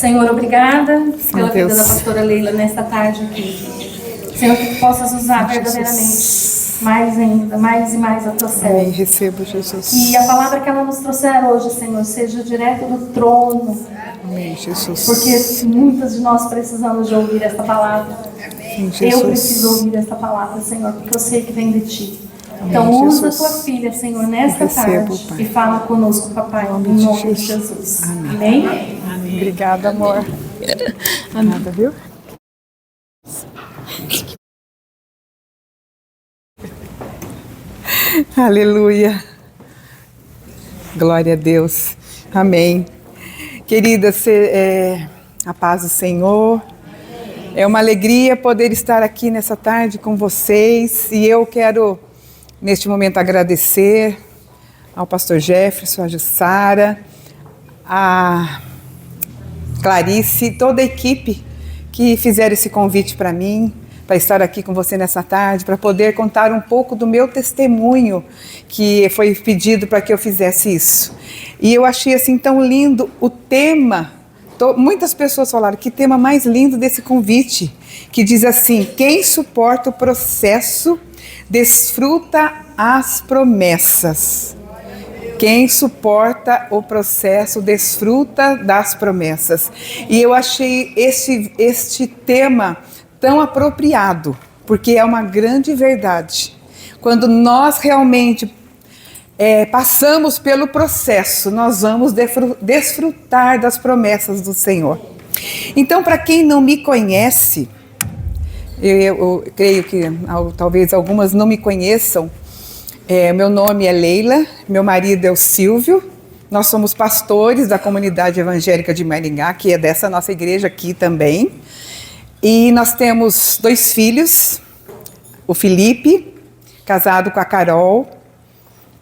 Senhor, obrigada pela vida Deus. da pastora Leila nesta tarde aqui. Senhor, que tu possas usar verdadeiramente mais ainda, mais e mais a tua Amém. serva. Recebo, Jesus. Que a palavra que ela nos trouxer hoje, Senhor, seja direto do trono. Amém, Jesus. Porque muitas de nós precisamos de ouvir esta palavra. Amém, Jesus. Eu preciso ouvir esta palavra, Senhor, porque eu sei que vem de ti. Amém, Então usa a Jesus. tua filha, Senhor, nesta Recebo, tarde Pai. e fala conosco, papai, em nome de Jesus. Amém? Amém. Obrigada, amor. Nada, viu? Aleluia. Glória a Deus. Amém. Querida, a paz do Senhor. É uma alegria poder estar aqui nessa tarde com vocês. E eu quero, neste momento, agradecer ao pastor Jefferson, a Jussara, a Clarice, toda a equipe que fizeram esse convite para mim, para estar aqui com você nessa tarde, para poder contar um pouco do meu testemunho, que foi pedido para que eu fizesse isso. E eu achei assim tão lindo o tema. Muitas pessoas falaram, que tema mais lindo desse convite, que diz assim: quem suporta o processo, desfruta as promessas. Quem suporta o processo, desfruta das promessas. E eu achei este tema tão apropriado, porque é uma grande verdade. Quando nós realmente passamos pelo processo, nós vamos desfrutar das promessas do Senhor. Então, para quem não me conhece, eu creio que talvez algumas não me conheçam, meu nome é Leila, meu marido é o Silvio, nós somos pastores da comunidade evangélica de Maringá, que é dessa nossa igreja aqui também, e nós temos 2 filhos, o Felipe, casado com a Carol,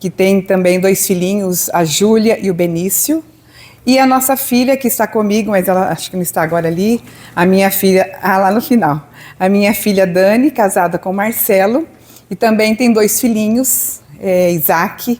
que tem também 2 filhinhos, a Júlia e o Benício, e a nossa filha que está comigo, mas ela acho que não está agora ali, a minha filha, lá no final, a minha filha Dani, casada com o Marcelo, e também tem 2 filhinhos, Isaac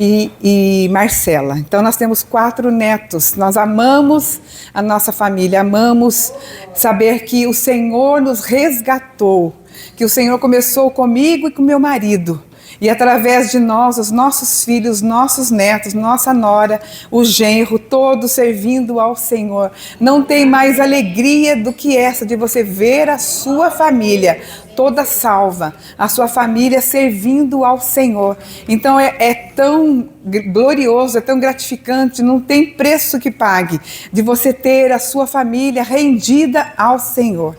e Marcela. Então nós temos 4 netos, nós amamos a nossa família, amamos saber que o Senhor nos resgatou, que o Senhor começou comigo e com meu marido. E através de nós, os nossos filhos, nossos netos, nossa nora, o genro, todos servindo ao Senhor. Não tem mais alegria do que essa de você ver a sua família toda salva, a sua família servindo ao Senhor. Então é tão glorioso, é tão gratificante, não tem preço que pague de você ter a sua família rendida ao Senhor.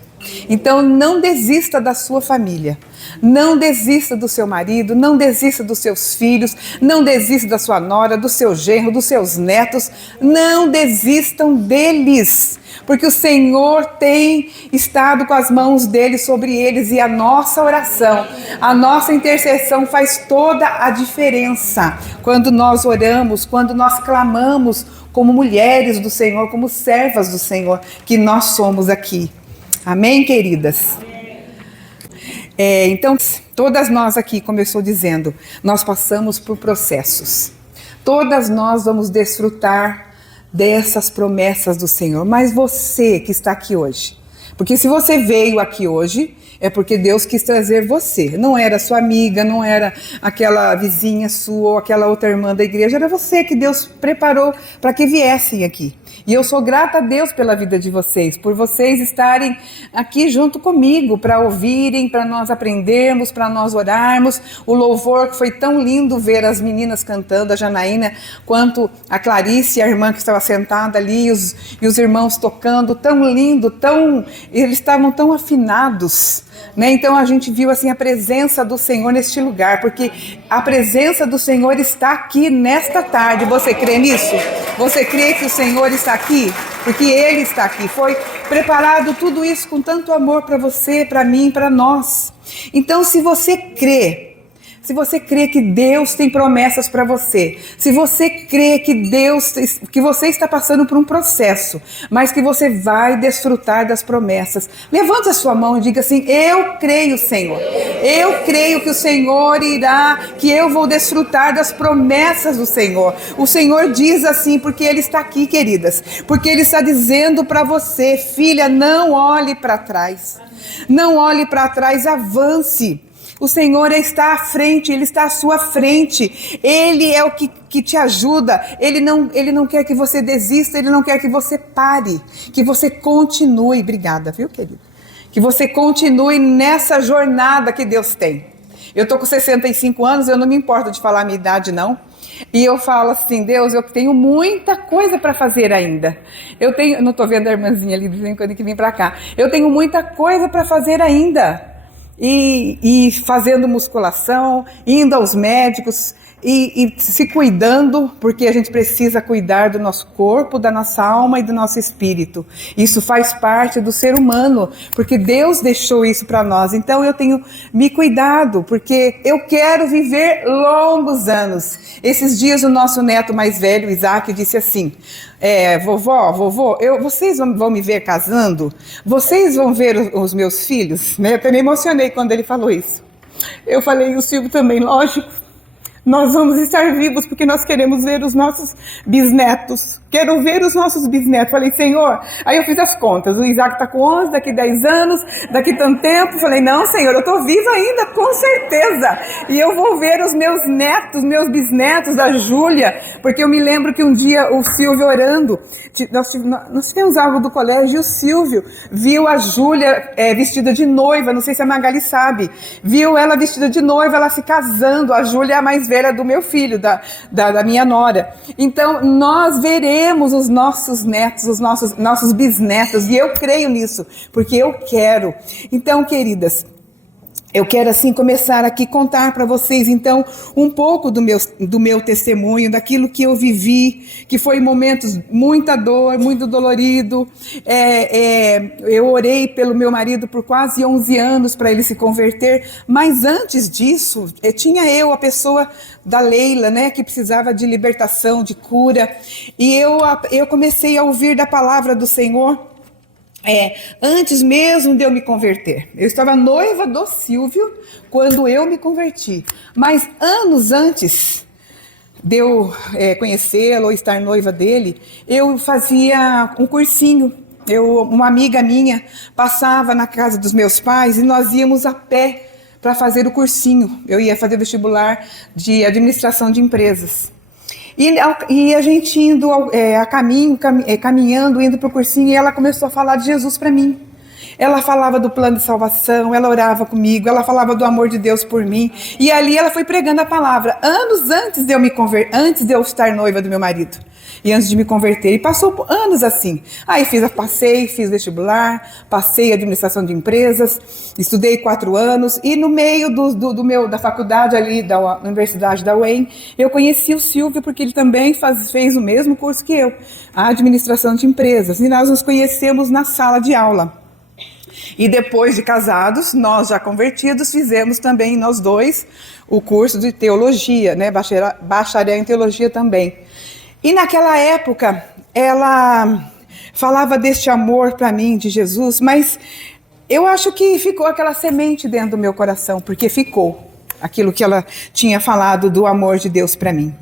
Então não desista da sua família, não desista do seu marido, não desista dos seus filhos, não desista da sua nora, do seu genro, dos seus netos, não desistam deles, porque o Senhor tem estado com as mãos dele sobre eles e a nossa oração, a nossa intercessão faz toda a diferença quando nós oramos, quando nós clamamos como mulheres do Senhor, como servas do Senhor que nós somos aqui. Amém, queridas? Então, todas nós aqui, como eu estou dizendo, nós passamos por processos. Todas nós vamos desfrutar dessas promessas do Senhor. Mas você que está aqui hoje, porque se você veio aqui hoje, é porque Deus quis trazer você. Não era sua amiga, não era aquela vizinha sua ou aquela outra irmã da igreja, era você que Deus preparou para que viessem aqui. E eu sou grata a Deus pela vida de vocês, por vocês estarem aqui junto comigo, para ouvirem, para nós aprendermos, para nós orarmos. O louvor, que foi tão lindo ver as meninas cantando, a Janaína, quanto a Clarice, a irmã que estava sentada ali, e os irmãos tocando, tão lindo, eles estavam tão afinados, né? Então a gente viu assim a presença do Senhor neste lugar, porque a presença do Senhor está aqui nesta tarde. Você crê nisso? Você crê que o Senhor está aqui? Porque Ele está aqui. Foi preparado tudo isso com tanto amor para você, para mim, para nós. Então, se você crê, se você crê que Deus tem promessas para você, se você crê que que você está passando por um processo, mas que você vai desfrutar das promessas, levante a sua mão e diga assim: eu creio, Senhor, eu creio que o Senhor irá, que eu vou desfrutar das promessas do Senhor. O Senhor diz assim, porque Ele está aqui, queridas, porque Ele está dizendo para você: filha, não olhe para trás, não olhe para trás, avance. O Senhor está à frente, Ele está à sua frente, Ele é o que te ajuda, Ele não quer que você desista, Ele não quer que você pare, que você continue. Obrigada, viu, querido? Que você continue nessa jornada que Deus tem. Eu estou com 65 anos, eu não me importo de falar a minha idade, não. E eu falo assim: Deus, eu tenho muita coisa para fazer ainda. Não estou vendo a irmãzinha ali dizendo que vem para cá. Eu tenho muita coisa para fazer ainda. E fazendo musculação, indo aos médicos e se cuidando, porque a gente precisa cuidar do nosso corpo, da nossa alma e do nosso espírito. Isso faz parte do ser humano, porque Deus deixou isso para nós. Então eu tenho me cuidado, porque eu quero viver longos anos. Esses dias o nosso neto mais velho, Isaac, disse assim: vovô, vocês vão me ver casando? Vocês vão ver os meus filhos? Eu até me emocionei quando ele falou isso. Eu falei, e o Silvio também, lógico. Nós vamos estar vivos porque nós queremos ver os nossos bisnetos. Quero ver os nossos bisnetos. Falei, Senhor, aí eu fiz as contas. O Isaac está com 11, daqui 10 anos, daqui tanto tempo. Falei, não, Senhor, eu estou viva ainda, com certeza. E eu vou ver os meus netos, meus bisnetos, da Júlia. Porque eu me lembro que um dia o Silvio orando, nós tivemos algo do colégio e o Silvio viu a Júlia vestida de noiva. Não sei se a Magali sabe. Viu ela vestida de noiva, ela se casando. A Júlia é a mais velha do meu filho, da minha nora. Então, nós veremos os nossos netos, os nossos bisnetos, e eu creio nisso, porque eu quero. Então, queridas, eu quero assim começar aqui contar para vocês então um pouco do meu testemunho, daquilo que eu vivi, que foi momentos muita dor, muito dolorido. Eu orei pelo meu marido por quase 11 anos para ele se converter, mas antes disso tinha a pessoa da Leila, né, que precisava de libertação, de cura, e eu comecei a ouvir da palavra do Senhor. Antes mesmo de eu me converter. Eu estava noiva do Silvio quando eu me converti. Mas anos antes de eu conhecê-lo ou estar noiva dele, eu fazia um cursinho. Uma amiga minha passava na casa dos meus pais e nós íamos a pé para fazer o cursinho. Eu ia fazer vestibular de administração de empresas. E a gente indo caminhando, indo para o cursinho, e ela começou a falar de Jesus para mim. Ela falava do plano de salvação, ela orava comigo, ela falava do amor de Deus por mim. E ali ela foi pregando a palavra, anos antes de eu me converter, antes de eu estar noiva do meu marido. E antes de me converter, e passou por anos assim. Aí fiz vestibular, passei administração de empresas, estudei 4 anos, e no meio da faculdade ali, da Universidade da UEM, eu conheci o Silvio, porque ele também fez o mesmo curso que eu, a administração de empresas, e nós nos conhecemos na sala de aula. E depois de casados, nós já convertidos, fizemos também, nós dois, o curso de teologia, né, bacharel em teologia também. E naquela época, ela falava deste amor para mim, de Jesus, mas eu acho que ficou aquela semente dentro do meu coração, porque ficou aquilo que ela tinha falado do amor de Deus para mim.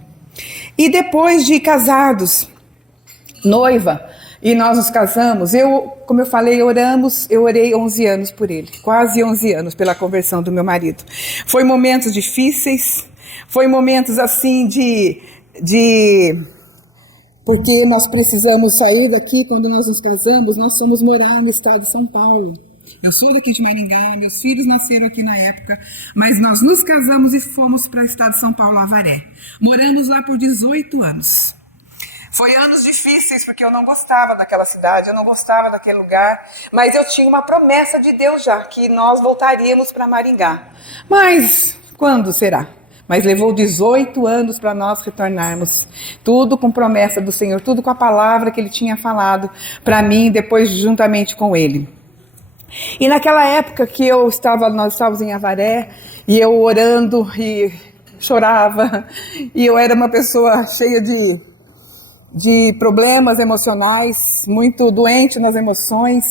E depois de casados, noiva, e nós nos casamos, como eu falei, eu orei 11 anos por ele, quase 11 anos pela conversão do meu marido. Foi momentos difíceis, foi momentos assim porque nós precisamos sair daqui. Quando nós nos casamos, nós fomos morar no estado de São Paulo. Eu sou daqui de Maringá, meus filhos nasceram aqui na época, mas nós nos casamos e fomos para o estado de São Paulo, Avaré. Moramos lá por 18 anos. Foi anos difíceis, porque eu não gostava daquela cidade, eu não gostava daquele lugar, mas eu tinha uma promessa de Deus já, que nós voltaríamos para Maringá. Mas quando será? Mas levou 18 anos para nós retornarmos. Tudo com promessa do Senhor, tudo com a palavra que Ele tinha falado para mim, depois juntamente com Ele. E naquela época que nós estávamos em Avaré, e eu orando e chorava, e eu era uma pessoa cheia de problemas emocionais, muito doente nas emoções,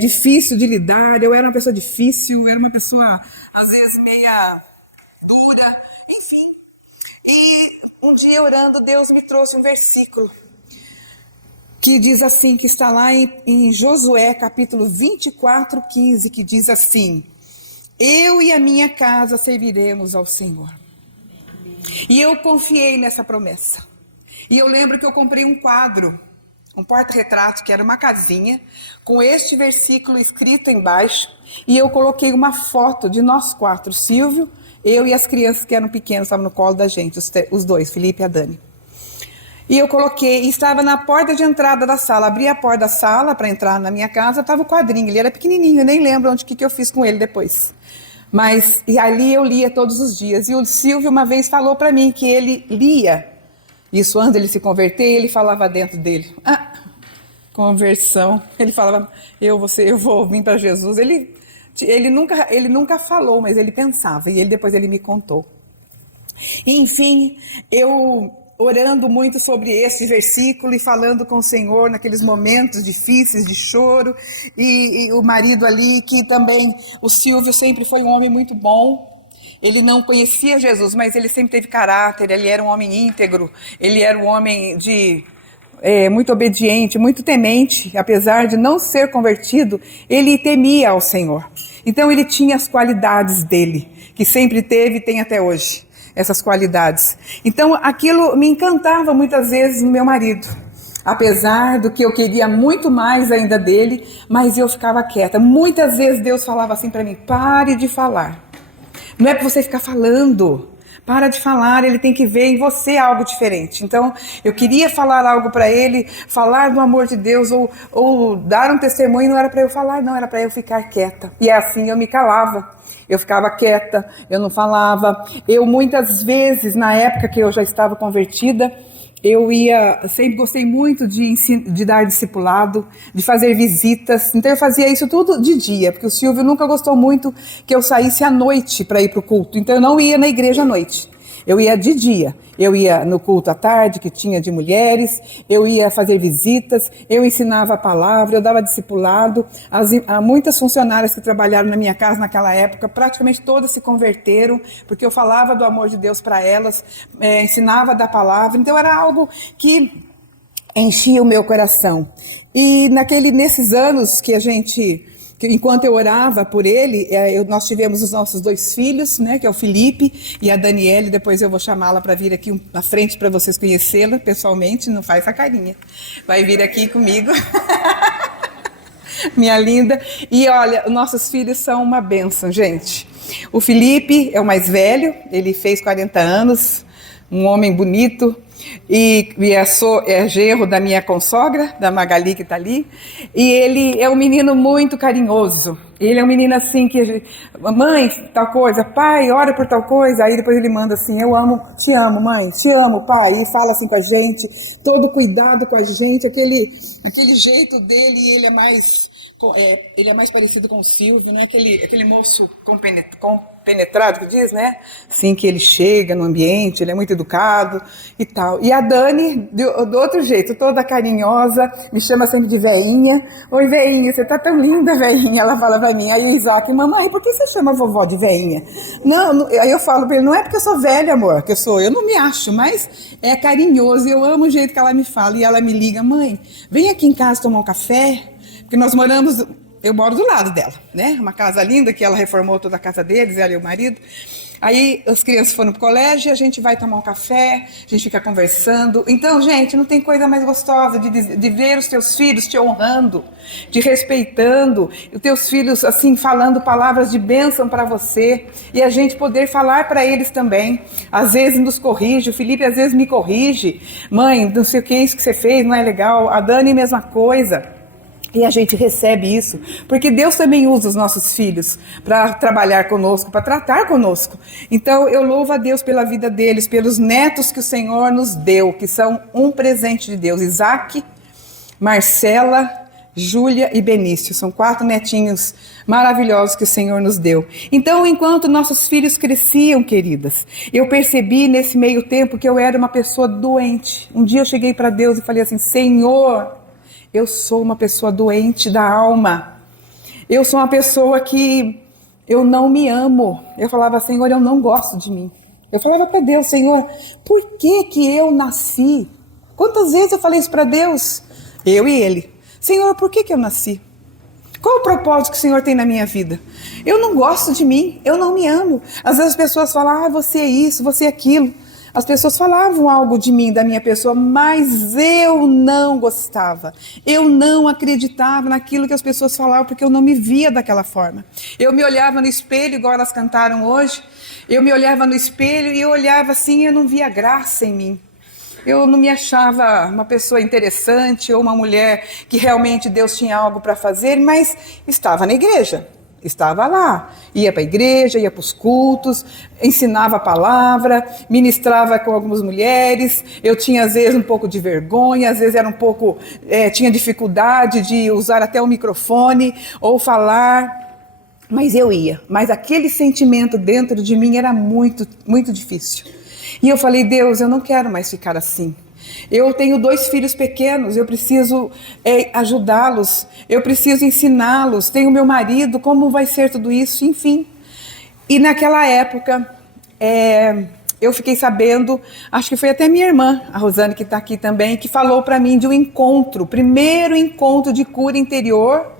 difícil de lidar, eu era uma pessoa difícil, eu era uma pessoa às vezes meia dura, enfim. E um dia orando, Deus me trouxe um versículo que diz assim, que está lá em Josué, capítulo 24:15, que diz assim: eu e a minha casa serviremos ao Senhor. E eu confiei nessa promessa. E eu lembro que eu comprei um quadro, um porta-retrato, que era uma casinha, com este versículo escrito embaixo, e eu coloquei uma foto de nós 4, Silvio, eu e as crianças que eram pequenas, estavam no colo da gente, os dois, Felipe e a Dani. E eu coloquei, e estava na porta de entrada da sala, abri a porta da sala para entrar na minha casa, estava o quadrinho, ele era pequenininho, eu nem lembro o que eu fiz com ele depois. Mas e ali eu lia todos os dias, e o Silvio uma vez falou para mim que ele lia, isso antes dele se converter, ele falava dentro dele, conversão, ele falava, eu vou vir para Jesus, ele nunca falou, mas ele pensava, e depois ele me contou. Enfim, eu orando muito sobre esse versículo e falando com o Senhor naqueles momentos difíceis de choro, e o marido ali, que também, o Silvio sempre foi um homem muito bom, ele não conhecia Jesus, mas ele sempre teve caráter, ele era um homem íntegro, ele era um homem muito obediente, muito temente, apesar de não ser convertido, ele temia ao Senhor. Então ele tinha as qualidades dele, que sempre teve e tem até hoje, essas qualidades. Então aquilo me encantava muitas vezes no meu marido, apesar do que eu queria muito mais ainda dele, mas eu ficava quieta. Muitas vezes Deus falava assim para mim, pare de falar, não é para você ficar falando, para de falar, ele tem que ver em você algo diferente. Então, eu queria falar algo para ele, falar do amor de Deus, ou dar um testemunho, não era para eu falar, não, era para eu ficar quieta. E assim eu me calava, eu ficava quieta, eu não falava. Eu muitas vezes, na época que eu já estava convertida, sempre gostei muito de dar discipulado, de fazer visitas, então eu fazia isso tudo de dia, porque o Silvio nunca gostou muito que eu saísse à noite para ir para o culto, então eu não ia na igreja à noite, eu ia de dia, eu ia no culto à tarde, que tinha de mulheres, eu ia fazer visitas, eu ensinava a palavra, eu dava discipulado, muitas funcionárias que trabalharam na minha casa naquela época, praticamente todas se converteram, porque eu falava do amor de Deus para elas, ensinava da palavra, então era algo que enchia o meu coração. E nesses anos que enquanto eu orava por ele, nós tivemos os nossos 2 filhos, né, que é o Felipe e a Daniele, depois eu vou chamá-la para vir aqui na frente para vocês conhecê-la pessoalmente, não faz essa carinha, vai vir aqui comigo, minha linda, e olha, nossos filhos são uma bênção, gente. O Felipe é o mais velho, ele fez 40 anos, um homem bonito, e é genro da minha consogra, da Magali, que está ali, e ele é um menino muito carinhoso, ele é um menino assim que, mãe, tal coisa, pai, ora por tal coisa, aí depois ele manda assim, eu amo, te amo mãe, te amo pai, e fala assim com a gente, todo cuidado com a gente, aquele jeito dele, ele é mais parecido com o Silvio, né? Aquele moço compenetrado que diz, né? Assim que ele chega no ambiente, ele é muito educado e tal. E a Dani, do outro jeito, toda carinhosa, me chama sempre de veinha. Oi, veinha, você tá tão linda, veinha. Ela fala pra mim. Aí o Isaac, mamãe, por que você chama a vovó de veinha? Não, aí eu falo pra ele, não é porque eu sou velha, amor, eu não me acho, mas é carinhoso, eu amo o jeito que ela me fala. E ela me liga, mãe, vem aqui em casa tomar um café. Porque eu moro do lado dela, né? Uma casa linda que ela reformou toda a casa deles, ela e o marido. Aí as crianças foram pro colégio, a gente vai tomar um café, a gente fica conversando. Então, gente, não tem coisa mais gostosa de ver os teus filhos te honrando, te respeitando, os teus filhos assim falando palavras de bênção para você e a gente poder falar para eles também. Às vezes nos corrige, o Felipe às vezes me corrige. Mãe, não sei o que é isso que você fez, não é legal. A Dani, mesma coisa. E a gente recebe isso, porque Deus também usa os nossos filhos para trabalhar conosco, para tratar conosco. Então eu louvo a Deus pela vida deles, pelos netos que o Senhor nos deu, que são um presente de Deus. Isaac, Marcela, Júlia e Benício. São 4 netinhos maravilhosos que o Senhor nos deu. Então, enquanto nossos filhos cresciam, queridas, eu percebi nesse meio tempo que eu era uma pessoa doente. Um dia eu cheguei para Deus e falei assim: Senhor, eu sou uma pessoa doente da alma. Eu sou uma pessoa que eu não me amo. Eu falava: Senhor, eu não gosto de mim. Eu falava para Deus: Senhor, por que que eu nasci? Quantas vezes eu falei isso para Deus? Eu e ele. Senhor, por que eu nasci? Qual o propósito que o Senhor tem na minha vida? Eu não gosto de mim, eu não me amo. Às vezes as pessoas falam: você é isso, você é aquilo. As pessoas falavam algo de mim, da minha pessoa, mas eu não gostava. Eu não acreditava naquilo que as pessoas falavam, porque eu não me via daquela forma. Eu me olhava no espelho, igual elas cantaram hoje. Eu me olhava no espelho e eu olhava assim e eu não via graça em mim. Eu não me achava uma pessoa interessante ou uma mulher que realmente Deus tinha algo para fazer, mas estava na igreja, estava lá. Ia para a igreja, ia para os cultos, ensinava a palavra, ministrava com algumas mulheres. Eu tinha às vezes um pouco de vergonha, às vezes era um pouco, tinha dificuldade de usar até o microfone ou falar, mas eu ia. Mas aquele sentimento dentro de mim era muito, muito difícil. E eu falei: Deus, eu não quero mais ficar assim. Eu tenho 2 filhos pequenos, eu preciso ajudá-los, eu preciso ensiná-los. Tenho meu marido, como vai ser tudo isso? Enfim. E naquela época, eu fiquei sabendo, acho que foi até minha irmã, a Rosane, que está aqui também, que falou para mim de um encontro, primeiro encontro de cura interior,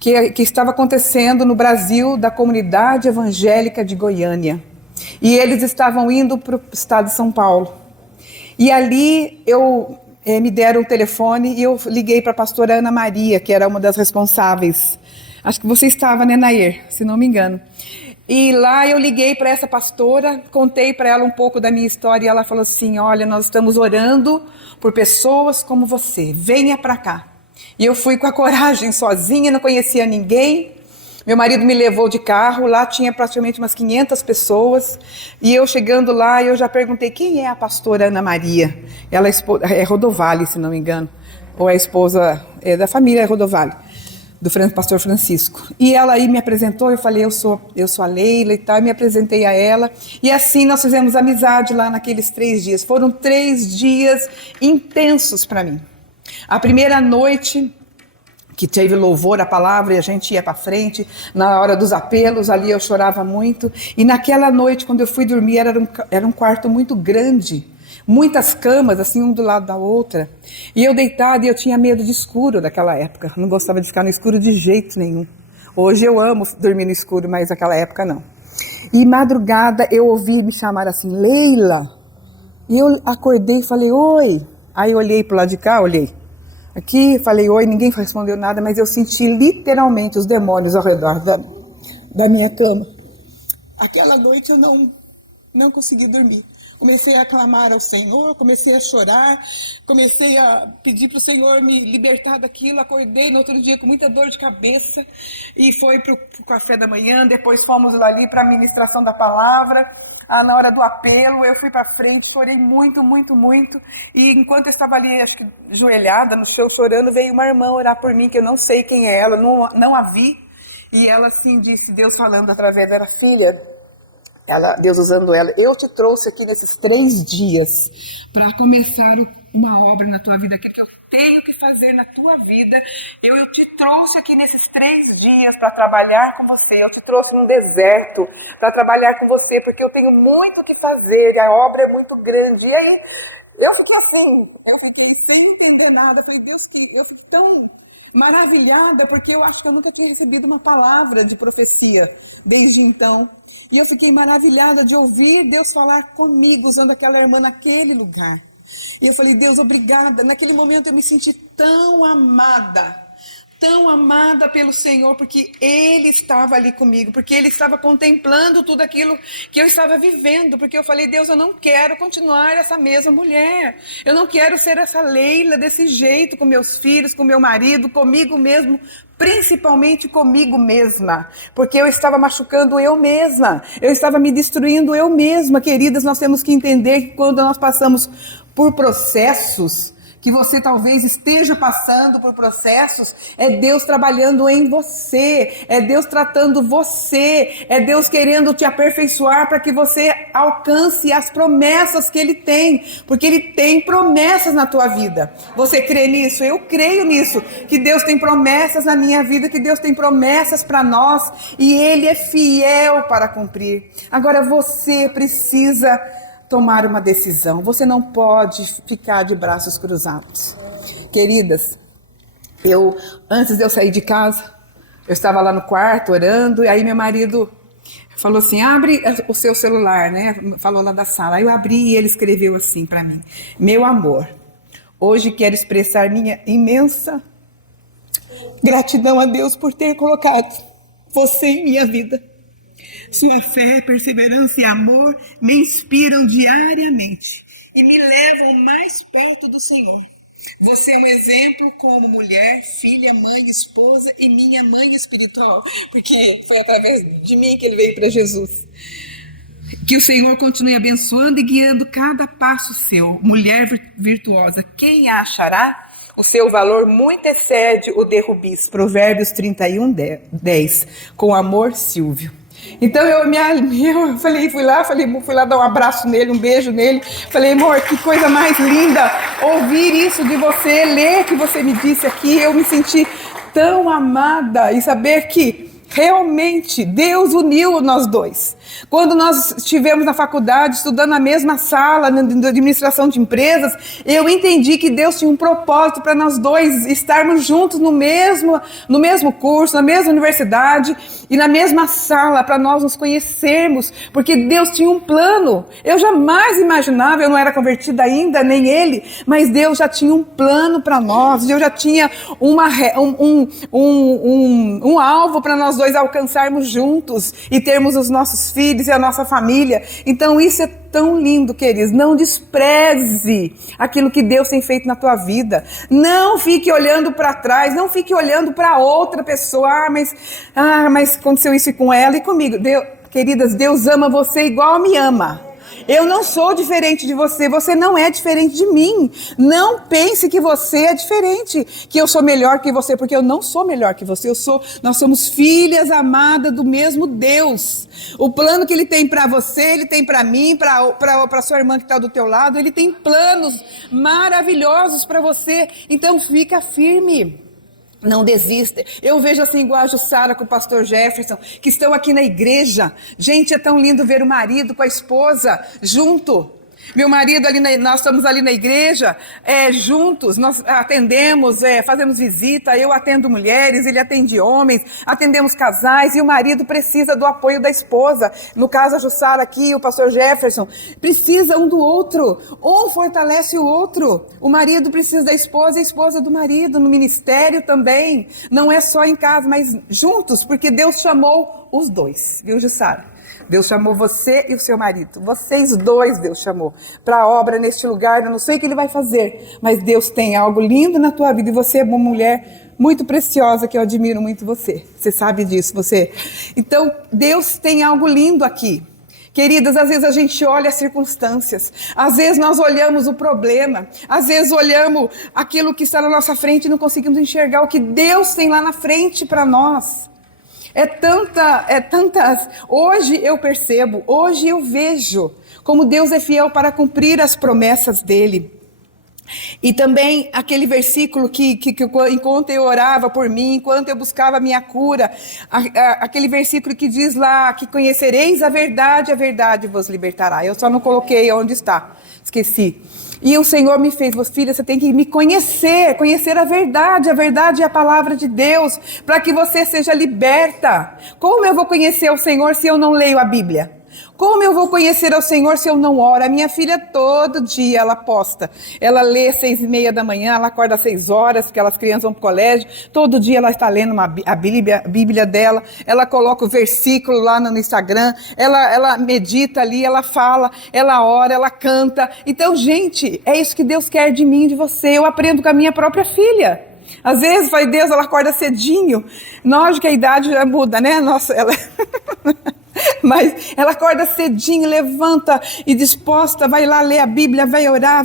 que estava acontecendo no Brasil, da Comunidade Evangélica de Goiânia. E eles estavam indo para o estado de São Paulo. E ali me deram o telefone e eu liguei para a pastora Ana Maria, que era uma das responsáveis. Acho que você estava, né, Nair? Se não me engano. E lá eu liguei para essa pastora, contei para ela um pouco da minha história e ela falou assim: olha, nós estamos orando por pessoas como você, venha para cá. E eu fui com a coragem, sozinha, não conhecia ninguém. Meu marido me levou de carro, lá tinha praticamente umas 500 pessoas, e eu chegando lá, eu já perguntei: quem é a pastora Ana Maria? Ela é Rodovalli, se não me engano, ou é a esposa da família Rodovalli, do pastor Francisco. E ela aí me apresentou, eu falei: eu sou a Leila e tal, e me apresentei a ela, e assim nós fizemos amizade lá naqueles 3 dias. Foram 3 dias intensos para mim. A primeira noite, que teve louvor à palavra e a gente ia para frente, na hora dos apelos, ali eu chorava muito. E naquela noite, quando eu fui dormir, era um quarto muito grande, muitas camas, assim, um do lado da outra. E eu deitada, e eu tinha medo de escuro daquela época, não gostava de ficar no escuro de jeito nenhum. Hoje eu amo dormir no escuro, mas naquela época não. E madrugada eu ouvi me chamar assim: Leila. E eu acordei e falei: oi. Aí eu olhei para o lado de cá, olhei aqui, falei oi, ninguém respondeu nada, mas eu senti literalmente os demônios ao redor da minha cama. Aquela noite eu não consegui dormir. Comecei a clamar ao Senhor, comecei a chorar, comecei a pedir para o Senhor me libertar daquilo. Acordei no outro dia com muita dor de cabeça e foi para o café da manhã, depois fomos ali para a ministração da palavra. Na hora do apelo, eu fui para frente, chorei muito, muito, muito. E enquanto eu estava ali, acho que joelhada no chão, chorando, veio uma irmã orar por mim, que eu não sei quem é ela, não a vi. E ela assim disse, Deus falando através dela: filha, Deus usando ela: eu te trouxe aqui nesses 3 dias para começar uma obra na tua vida, aquilo que eu tenho que fazer na tua vida. Eu te trouxe aqui nesses 3 dias para trabalhar com você. Eu te trouxe num deserto para trabalhar com você, porque eu tenho muito o que fazer, a obra é muito grande. E aí eu fiquei assim, eu fiquei sem entender nada. Falei: Deus, eu fiquei tão maravilhada, porque eu acho que eu nunca tinha recebido uma palavra de profecia desde então. E eu fiquei maravilhada de ouvir Deus falar comigo, usando aquela irmã naquele lugar. E eu falei: Deus, obrigada. Naquele momento eu me senti tão amada pelo Senhor, porque Ele estava ali comigo, porque Ele estava contemplando tudo aquilo que eu estava vivendo, porque eu falei: Deus, eu não quero continuar essa mesma mulher, eu não quero ser essa Leila desse jeito, com meus filhos, com meu marido, comigo mesmo, principalmente comigo mesma, porque eu estava machucando eu mesma, eu estava me destruindo eu mesma. Queridas, nós temos que entender que quando nós passamos por processos que você talvez esteja passando por processos, é Deus trabalhando em você, é Deus tratando você, é Deus querendo te aperfeiçoar para que você alcance as promessas que Ele tem, porque Ele tem promessas na tua vida. Você crê nisso? Eu creio nisso, que Deus tem promessas na minha vida, que Deus tem promessas para nós, e Ele é fiel para cumprir. Agora você precisa tomar uma decisão. Você não pode ficar de braços cruzados. Queridas, antes de eu sair de casa, eu estava lá no quarto orando, e aí meu marido falou assim, abre o seu celular, né? Falou lá da sala. Aí eu abri e ele escreveu assim para mim: meu amor, hoje quero expressar minha imensa gratidão a Deus por ter colocado você em minha vida. Sua fé, perseverança e amor me inspiram diariamente e me levam mais perto do Senhor. Você é um exemplo como mulher, filha, mãe, esposa e minha mãe espiritual, porque foi através de mim que ele veio para Jesus. Que o Senhor continue abençoando e guiando cada passo seu. Mulher virtuosa, quem a achará? O seu valor muito excede o de rubis. Provérbios 31:10. Com amor, Silvio. Então eu fui lá dar um abraço nele, um beijo nele. Falei, amor, que coisa mais linda ouvir isso de você, ler que você me disse aqui. Eu me senti tão amada e saber que realmente Deus uniu nós dois. Quando nós estivemos na faculdade, estudando na mesma sala, na administração de empresas, eu entendi que Deus tinha um propósito para nós dois estarmos juntos no mesmo curso, na mesma universidade e na mesma sala, para nós nos conhecermos, porque Deus tinha um plano. Eu jamais imaginava, eu não era convertida ainda, nem ele, mas Deus já tinha um plano para nós, Deus já tinha um alvo para nós dois alcançarmos juntos e termos os nossos filhos e a nossa família. Então isso é tão lindo, queridos. Não despreze aquilo que Deus tem feito na tua vida. Não fique olhando para trás, não fique olhando para outra pessoa. Mas aconteceu isso com ela e comigo. Queridas, Deus ama você igual me ama. Eu não sou diferente de você, você não é diferente de mim. Não pense que você é diferente, que eu sou melhor que você, porque eu não sou melhor que você. Nós somos filhas amadas do mesmo Deus. O plano que Ele tem para você, Ele tem para mim, para sua irmã que está do teu lado. Ele tem planos maravilhosos para você. Então fica firme. Não desista. Eu vejo assim, igual a Jussara com o pastor Jefferson, que estão aqui na igreja. Gente, é tão lindo ver o marido com a esposa junto. Meu marido, nós estamos ali na igreja, juntos, nós atendemos, fazemos visita, eu atendo mulheres, ele atende homens, atendemos casais, e o marido precisa do apoio da esposa. No caso, a Jussara aqui, o pastor Jefferson, precisa um do outro, um fortalece o outro. O marido precisa da esposa e a esposa do marido, no ministério também, não é só em casa, mas juntos, porque Deus chamou os dois, viu, Jussara? Deus chamou você e o seu marido. Vocês dois Deus chamou para a obra neste lugar. Eu não sei o que Ele vai fazer, mas Deus tem algo lindo na tua vida. E você é uma mulher muito preciosa, que eu admiro muito você. Você sabe disso, você. Então, Deus tem algo lindo aqui. Queridas, às vezes a gente olha as circunstâncias. Às vezes nós olhamos o problema. Às vezes olhamos aquilo que está na nossa frente e não conseguimos enxergar o que Deus tem lá na frente para nós. Hoje eu percebo, hoje eu vejo como Deus é fiel para cumprir as promessas dele. E também aquele versículo que enquanto eu orava por mim, enquanto eu buscava a minha cura, aquele versículo que diz lá, que conhecereis a verdade vos libertará. Eu só não coloquei onde está, esqueci. E o Senhor me fez, filha, você tem que me conhecer a verdade é a palavra de Deus, para que você seja liberta. Como eu vou conhecer o Senhor se eu não leio a Bíblia? Como eu vou conhecer ao Senhor se eu não oro? A minha filha todo dia ela posta, ela lê 6:30 da manhã, ela acorda às 6 horas, porque as crianças vão para o colégio, todo dia ela está lendo a Bíblia dela, ela coloca o versículo lá no Instagram, ela medita ali, ela fala, ela ora, ela canta. Então, gente, é isso que Deus quer de mim e de você. Eu aprendo com a minha própria filha. Às vezes, vai Deus, ela acorda cedinho, lógico que a idade já muda, né? Nossa, ela... Mas ela acorda cedinho, levanta e disposta, vai lá ler a Bíblia, vai orar,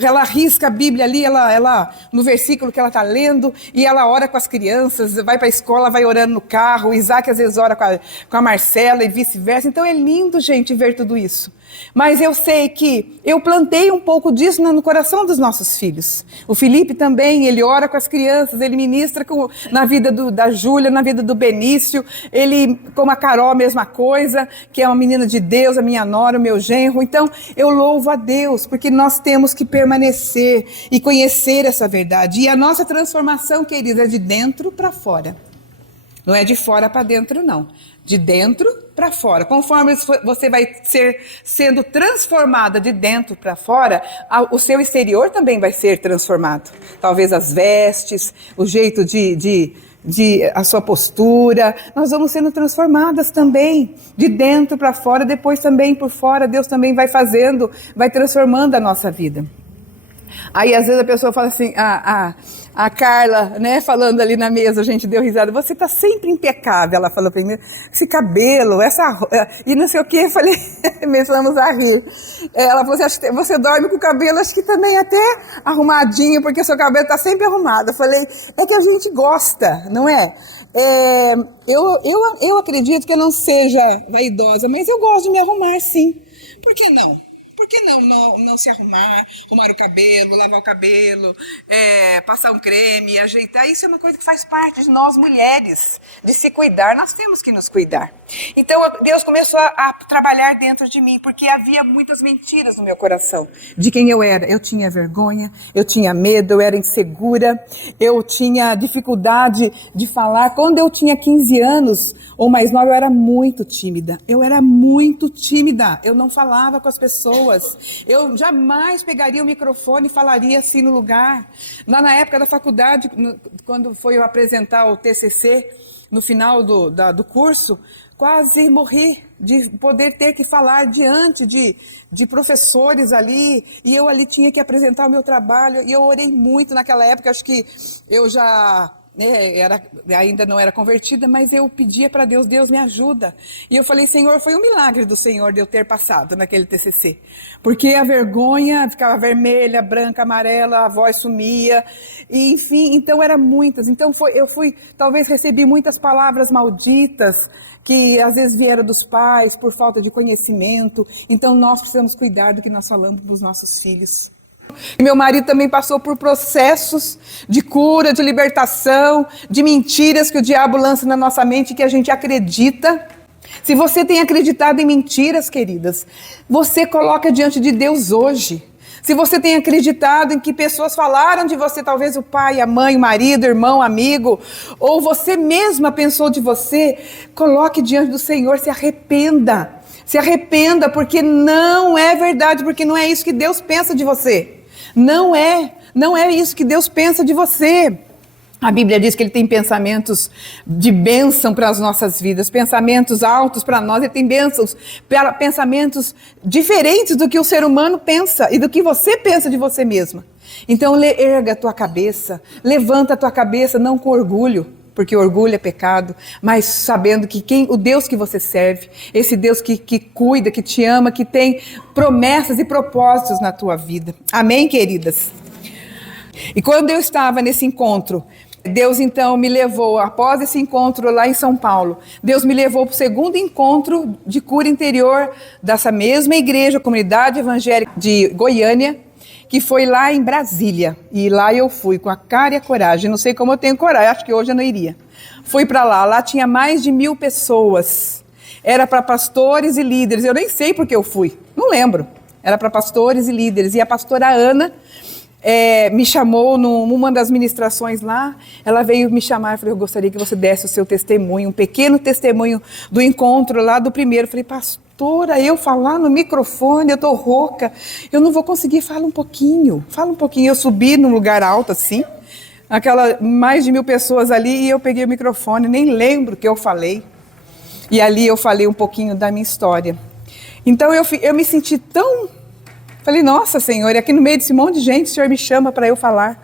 ela risca a Bíblia ali, ela no versículo que ela está lendo, e ela ora com as crianças, vai para a escola, vai orando no carro, o Isaac às vezes ora com a Marcela e vice-versa. Então é lindo, gente, ver tudo isso. Mas eu sei que eu plantei um pouco disso no coração dos nossos filhos. O Felipe também, ele ora com as crianças, ele ministra na vida da Júlia, na vida do Benício, ele, como a Carol, a mesma coisa, que é uma menina de Deus, a minha nora, o meu genro. Então, eu louvo a Deus, porque nós temos que permanecer e conhecer essa verdade. E a nossa transformação, querida, é de dentro para fora. Não é de fora para dentro, não. De dentro para fora. Conforme você vai sendo transformada de dentro para fora, o seu exterior também vai ser transformado. Talvez as vestes, o jeito a sua postura, nós vamos sendo transformadas também, de dentro para fora, depois também por fora, Deus também vai transformando a nossa vida. Aí às vezes a pessoa fala assim, a Carla, né, falando ali na mesa, a gente deu risada, você está sempre impecável, ela falou para mim, esse cabelo, e não sei o que, eu falei, começamos a rir. Ela falou assim, acho que você dorme com o cabelo, acho que também até arrumadinho, porque seu cabelo está sempre arrumado. Eu falei, é que a gente gosta, não é? Eu acredito que eu não seja vaidosa, mas eu gosto de me arrumar, sim. Por que não? Por que não se arrumar o cabelo, lavar o cabelo, passar um creme, ajeitar? Isso é uma coisa que faz parte de nós mulheres, de se cuidar. Nós temos que nos cuidar. Então Deus começou a trabalhar dentro de mim, porque havia muitas mentiras no meu coração. De quem eu era. Eu tinha vergonha, eu tinha medo, eu era insegura, eu tinha dificuldade de falar. Quando eu tinha 15 anos ou mais nova, eu era muito tímida. Eu não falava com as pessoas. Eu jamais pegaria o microfone e falaria assim no lugar. Lá na época da faculdade, quando foi eu apresentar o TCC, no final do curso, quase morri de poder ter que falar diante de professores ali, e eu ali tinha que apresentar o meu trabalho, e eu orei muito naquela época. Acho que eu já... ainda não era convertida, mas eu pedia para Deus, Deus me ajuda. E eu falei, Senhor, foi um milagre do Senhor de eu ter passado naquele TCC. Porque a vergonha ficava vermelha, branca, amarela, a voz sumia, e, enfim, então eram muitas. Então talvez recebi muitas palavras malditas, que às vezes vieram dos pais por falta de conhecimento. Então nós precisamos cuidar do que nós falamos para os nossos filhos. E meu marido também passou por processos de cura, de libertação, de mentiras que o diabo lança na nossa mente e que a gente acredita. Se você tem acreditado em mentiras, queridas, você coloca diante de Deus hoje. Se você tem acreditado em que pessoas falaram de você, talvez o pai, a mãe, o marido, o irmão, amigo, ou você mesma pensou de você, coloque diante do Senhor, se arrependa. Se arrependa, porque não é verdade, porque não é isso que Deus pensa de você. Não é isso que Deus pensa de você. A Bíblia diz que Ele tem pensamentos de bênção para as nossas vidas, pensamentos altos para nós. Ele tem pensamentos diferentes do que o ser humano pensa e do que você pensa de você mesma. Então erga a tua cabeça, levanta a tua cabeça, não com orgulho, porque orgulho é pecado, mas sabendo que o Deus que você serve, esse Deus que cuida, que te ama, que tem promessas e propósitos na tua vida. Amém, queridas? E quando eu estava nesse encontro, Deus então me levou, após esse encontro lá em São Paulo, Deus me levou para o segundo encontro de cura interior dessa mesma igreja, Comunidade Evangélica de Goiânia, que foi lá em Brasília. E lá eu fui com a cara e a coragem. Não sei como eu tenho coragem, acho que hoje eu não iria. Fui para lá tinha mais de 1.000 pessoas. Era para pastores e líderes. Eu nem sei porque eu fui, não lembro. Era para pastores e líderes. E a pastora Ana me chamou numa das ministrações lá. Ela veio me chamar e falou, eu gostaria que você desse o seu testemunho, um pequeno testemunho do encontro lá do primeiro. Eu falei, pastora, eu falar no microfone, eu estou rouca, eu não vou conseguir, fala um pouquinho. Eu subi num lugar alto assim, mais de 1.000 pessoas ali, e eu peguei o microfone, nem lembro o que eu falei. E ali eu falei um pouquinho da minha história. Então eu me senti tão... Falei, nossa, Senhor, aqui no meio desse monte de gente, o Senhor me chama para eu falar.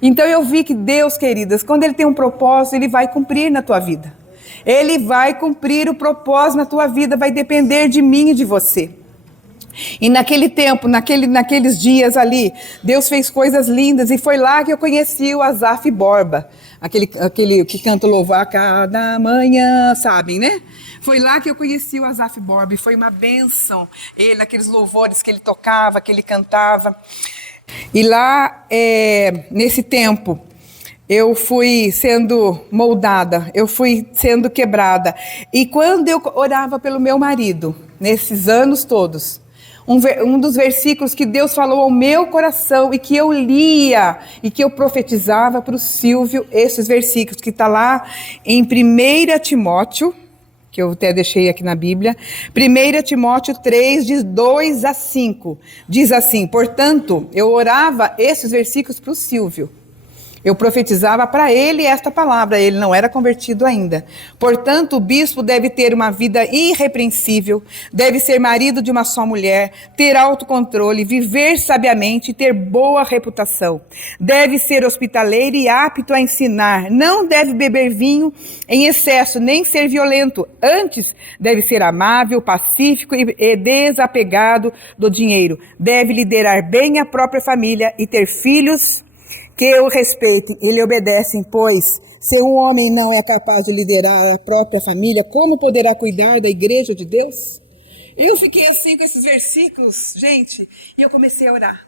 Então eu vi que Deus, queridas, quando Ele tem um propósito, Ele vai cumprir na tua vida. Ele vai cumprir o propósito na tua vida, vai depender de mim e de você. E naquele tempo, naqueles dias ali, Deus fez coisas lindas e foi lá que eu conheci o Asaf Borba, aquele que canta o louvor a cada manhã, sabem, né? Foi lá que eu conheci o Asaf Borba e foi uma bênção, ele, aqueles louvores que ele tocava, que ele cantava. E lá, nesse tempo, eu fui sendo moldada, eu fui sendo quebrada. E quando eu orava pelo meu marido, nesses anos todos, um dos versículos que Deus falou ao meu coração e que eu lia e que eu profetizava para o Silvio, esses versículos que está lá em 1 Timóteo, que eu até deixei aqui na Bíblia, 1 Timóteo 3, de 2 a 5, diz assim: portanto, eu orava esses versículos para o Silvio. Eu profetizava para ele esta palavra, ele não era convertido ainda. Portanto, o bispo deve ter uma vida irrepreensível, deve ser marido de uma só mulher, ter autocontrole, viver sabiamente e ter boa reputação. Deve ser hospitaleiro e apto a ensinar, não deve beber vinho em excesso, nem ser violento. Antes, deve ser amável, pacífico e desapegado do dinheiro. Deve liderar bem a própria família e ter filhos que o respeitem e lhe obedecem, pois se um homem não é capaz de liderar a própria família, como poderá cuidar da igreja de Deus? Eu fiquei assim com esses versículos, gente, e eu comecei a orar.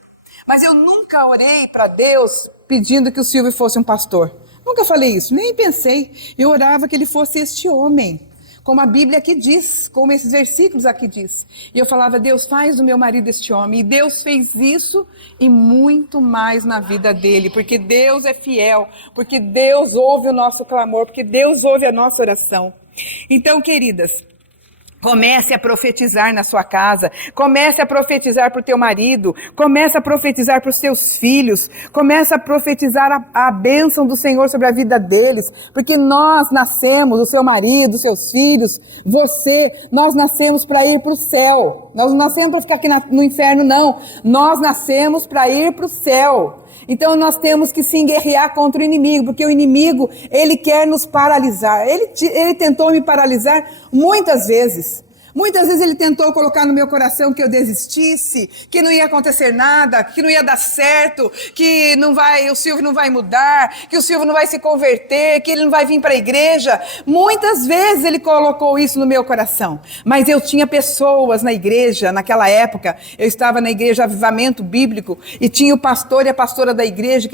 Mas eu nunca orei para Deus pedindo que o Silvio fosse um pastor. Nunca falei isso, nem pensei. Eu orava que ele fosse este homem, como a Bíblia aqui diz, como esses versículos aqui diz. E eu falava: Deus, faz do meu marido este homem. E Deus fez isso e muito mais na vida dele, porque Deus é fiel, porque Deus ouve o nosso clamor, porque Deus ouve a nossa oração. Então, queridas, comece a profetizar na sua casa, comece a profetizar para o teu marido, comece a profetizar para os teus filhos, comece a profetizar a bênção do Senhor sobre a vida deles, porque nós nascemos, o seu marido, os seus filhos, você, nós nascemos para ir para o céu, nós não nascemos para ficar aqui no inferno, não, nós nascemos para ir para o céu. Então nós temos que sim guerrear contra o inimigo, porque o inimigo, ele quer nos paralisar. Ele tentou me paralisar muitas vezes. Muitas vezes ele tentou colocar no meu coração que eu desistisse, que não ia acontecer nada, que não ia dar certo, que o Silvio não vai mudar, que o Silvio não vai se converter, que ele não vai vir para a igreja. Muitas vezes ele colocou isso no meu coração. Mas eu tinha pessoas na igreja, naquela época, eu estava na igreja Avivamento Bíblico, e tinha o pastor e a pastora da igreja,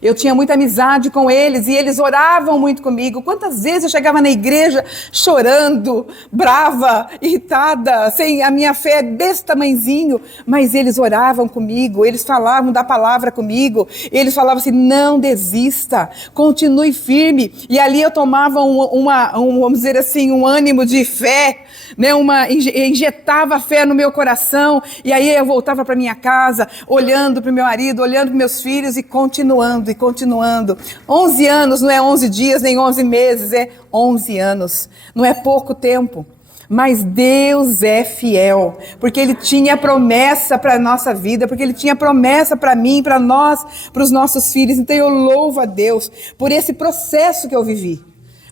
eu tinha muita amizade com eles, e eles oravam muito comigo. Quantas vezes eu chegava na igreja chorando, brava, irritada, sem a minha fé desse tamanzinho, mas eles oravam comigo, eles falavam da palavra comigo, eles falavam assim: não desista, continue firme. E ali eu tomava vamos dizer assim, um ânimo de fé, né? Injetava fé no meu coração, e aí eu voltava para minha casa, olhando para o meu marido, olhando para meus filhos, e continuando, e continuando. 11 anos não é 11 dias, nem 11 meses, é 11 anos, não é pouco tempo. Mas Deus é fiel, porque Ele tinha promessa para a nossa vida, porque Ele tinha promessa para mim, para nós, para os nossos filhos. Então eu louvo a Deus por esse processo que eu vivi,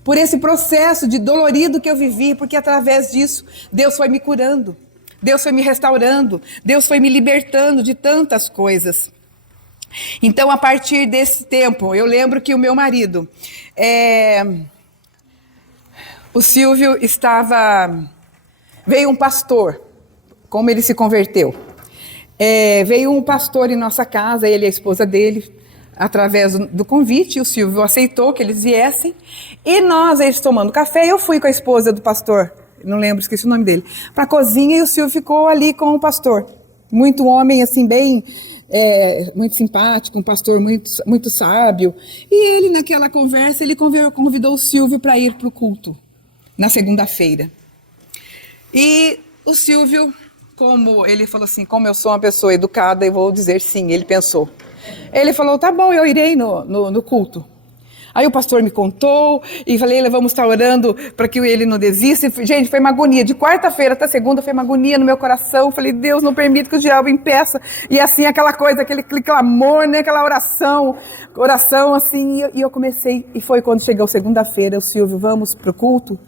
por esse processo de dolorido que eu vivi, porque através disso Deus foi me curando, Deus foi me restaurando, Deus foi me libertando de tantas coisas. Então, a partir desse tempo, eu lembro que o meu marido... O Silvio veio um pastor, como ele se converteu. Veio um pastor em nossa casa, ele e a esposa dele, através do convite, o Silvio aceitou que eles viessem, e eles tomando café, eu fui com a esposa do pastor, não lembro, esqueci o nome dele, para a cozinha, e o Silvio ficou ali com o pastor. Muito homem, assim, bem... muito simpático, um pastor muito, muito sábio. E ele, naquela conversa, ele convidou o Silvio para ir para o culto, na segunda-feira. E o Silvio, como ele falou assim, como eu sou uma pessoa educada, eu vou dizer sim, ele pensou. Ele falou: tá bom, eu irei no culto. Aí o pastor me contou e falei, vamos estar orando para que ele não desista. Gente, foi uma agonia. De quarta-feira até segunda foi uma agonia no meu coração. Falei, Deus, não permita que o diabo impeça. E assim, aquela coisa, aquele clamor, né? Aquela oração assim. E eu comecei, e foi quando chegou segunda-feira, o Silvio, vamos pro culto?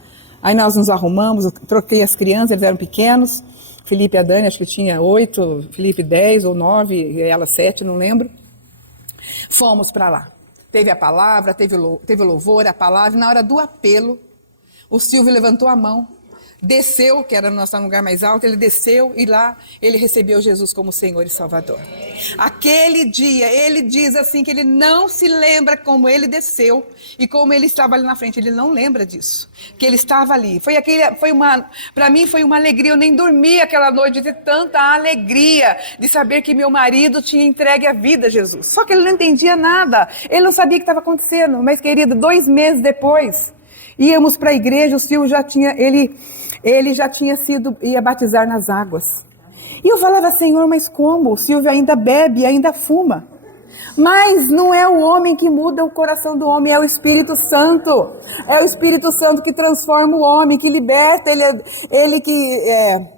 Aí nós nos arrumamos, eu troquei as crianças, eles eram pequenos. Felipe e a Dani, acho que tinha 8, Felipe 10 ou 9, e ela 7, não lembro. Fomos para lá. Teve a palavra, teve o louvor, a palavra. Na hora do apelo, o Silvio levantou a mão, desceu, que era no nosso lugar mais alto, ele desceu e lá ele recebeu Jesus como Senhor e Salvador. Aquele dia, ele diz assim que ele não se lembra como ele desceu e como ele estava ali na frente. Ele não lembra disso, que ele estava ali. Para mim foi uma alegria. Eu nem dormi aquela noite de tanta alegria de saber que meu marido tinha entregue a vida a Jesus. Só que ele não entendia nada. Ele não sabia o que estava acontecendo. Mas, querido, 2 meses depois, íamos para a igreja. O Silvio já tinha, ele já tinha ia batizar nas águas. E eu falava, Senhor, mas como? O Silvio ainda bebe, ainda fuma. Mas não é o homem que muda o coração do homem, é o Espírito Santo. É o Espírito Santo que transforma o homem, que liberta, ele que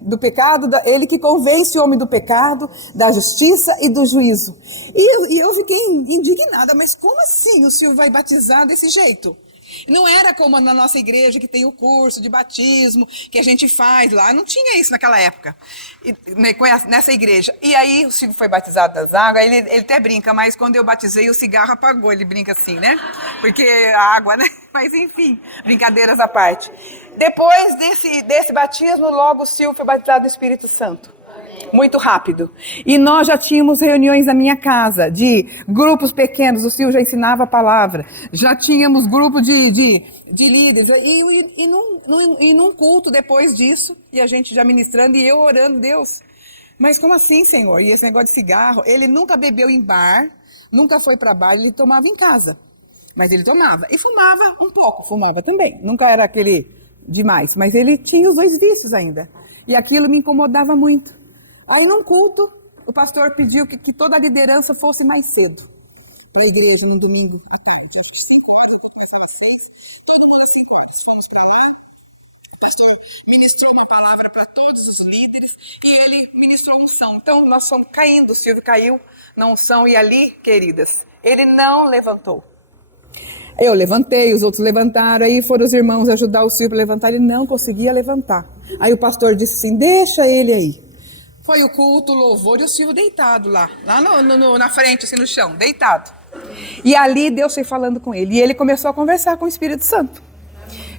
do pecado, ele que convence o homem do pecado, da justiça e do juízo. E eu fiquei indignada, mas como assim o Silvio vai batizar desse jeito? Não era como na nossa igreja que tem o curso de batismo que a gente faz lá, não tinha isso naquela época, nessa igreja. E aí o Silvio foi batizado das águas, ele até brinca, mas quando eu batizei o cigarro apagou, ele brinca assim, né? Porque a água, né? Mas enfim, brincadeiras à parte. Depois desse batismo, logo o Silvio foi batizado no Espírito Santo. Muito rápido. E nós já tínhamos reuniões na minha casa, de grupos pequenos, o Silvio já ensinava a palavra, já tínhamos grupo de líderes, e num culto depois disso, e a gente já ministrando, e eu orando, Deus, mas como assim, Senhor? E esse negócio de cigarro, ele nunca bebeu em bar, nunca foi para bar, ele tomava em casa, mas ele tomava, e fumava um pouco, fumava também, nunca era aquele demais, mas ele tinha os 2 vícios ainda, e aquilo me incomodava muito. Aí, num culto, o pastor pediu que toda a liderança fosse mais cedo para a igreja no domingo à tarde. O pastor ministrou uma palavra para todos os líderes e ele ministrou unção. Então, nós fomos caindo, o Silvio caiu na unção e ali, queridas, ele não levantou. Eu levantei, os outros levantaram, aí foram os irmãos ajudar o Silvio a levantar, ele não conseguia levantar. Aí o pastor disse assim, deixa ele aí. Foi o culto, o louvor e o Silvio deitado lá na frente, assim no chão, deitado. E ali Deus foi falando com ele. E ele começou a conversar com o Espírito Santo.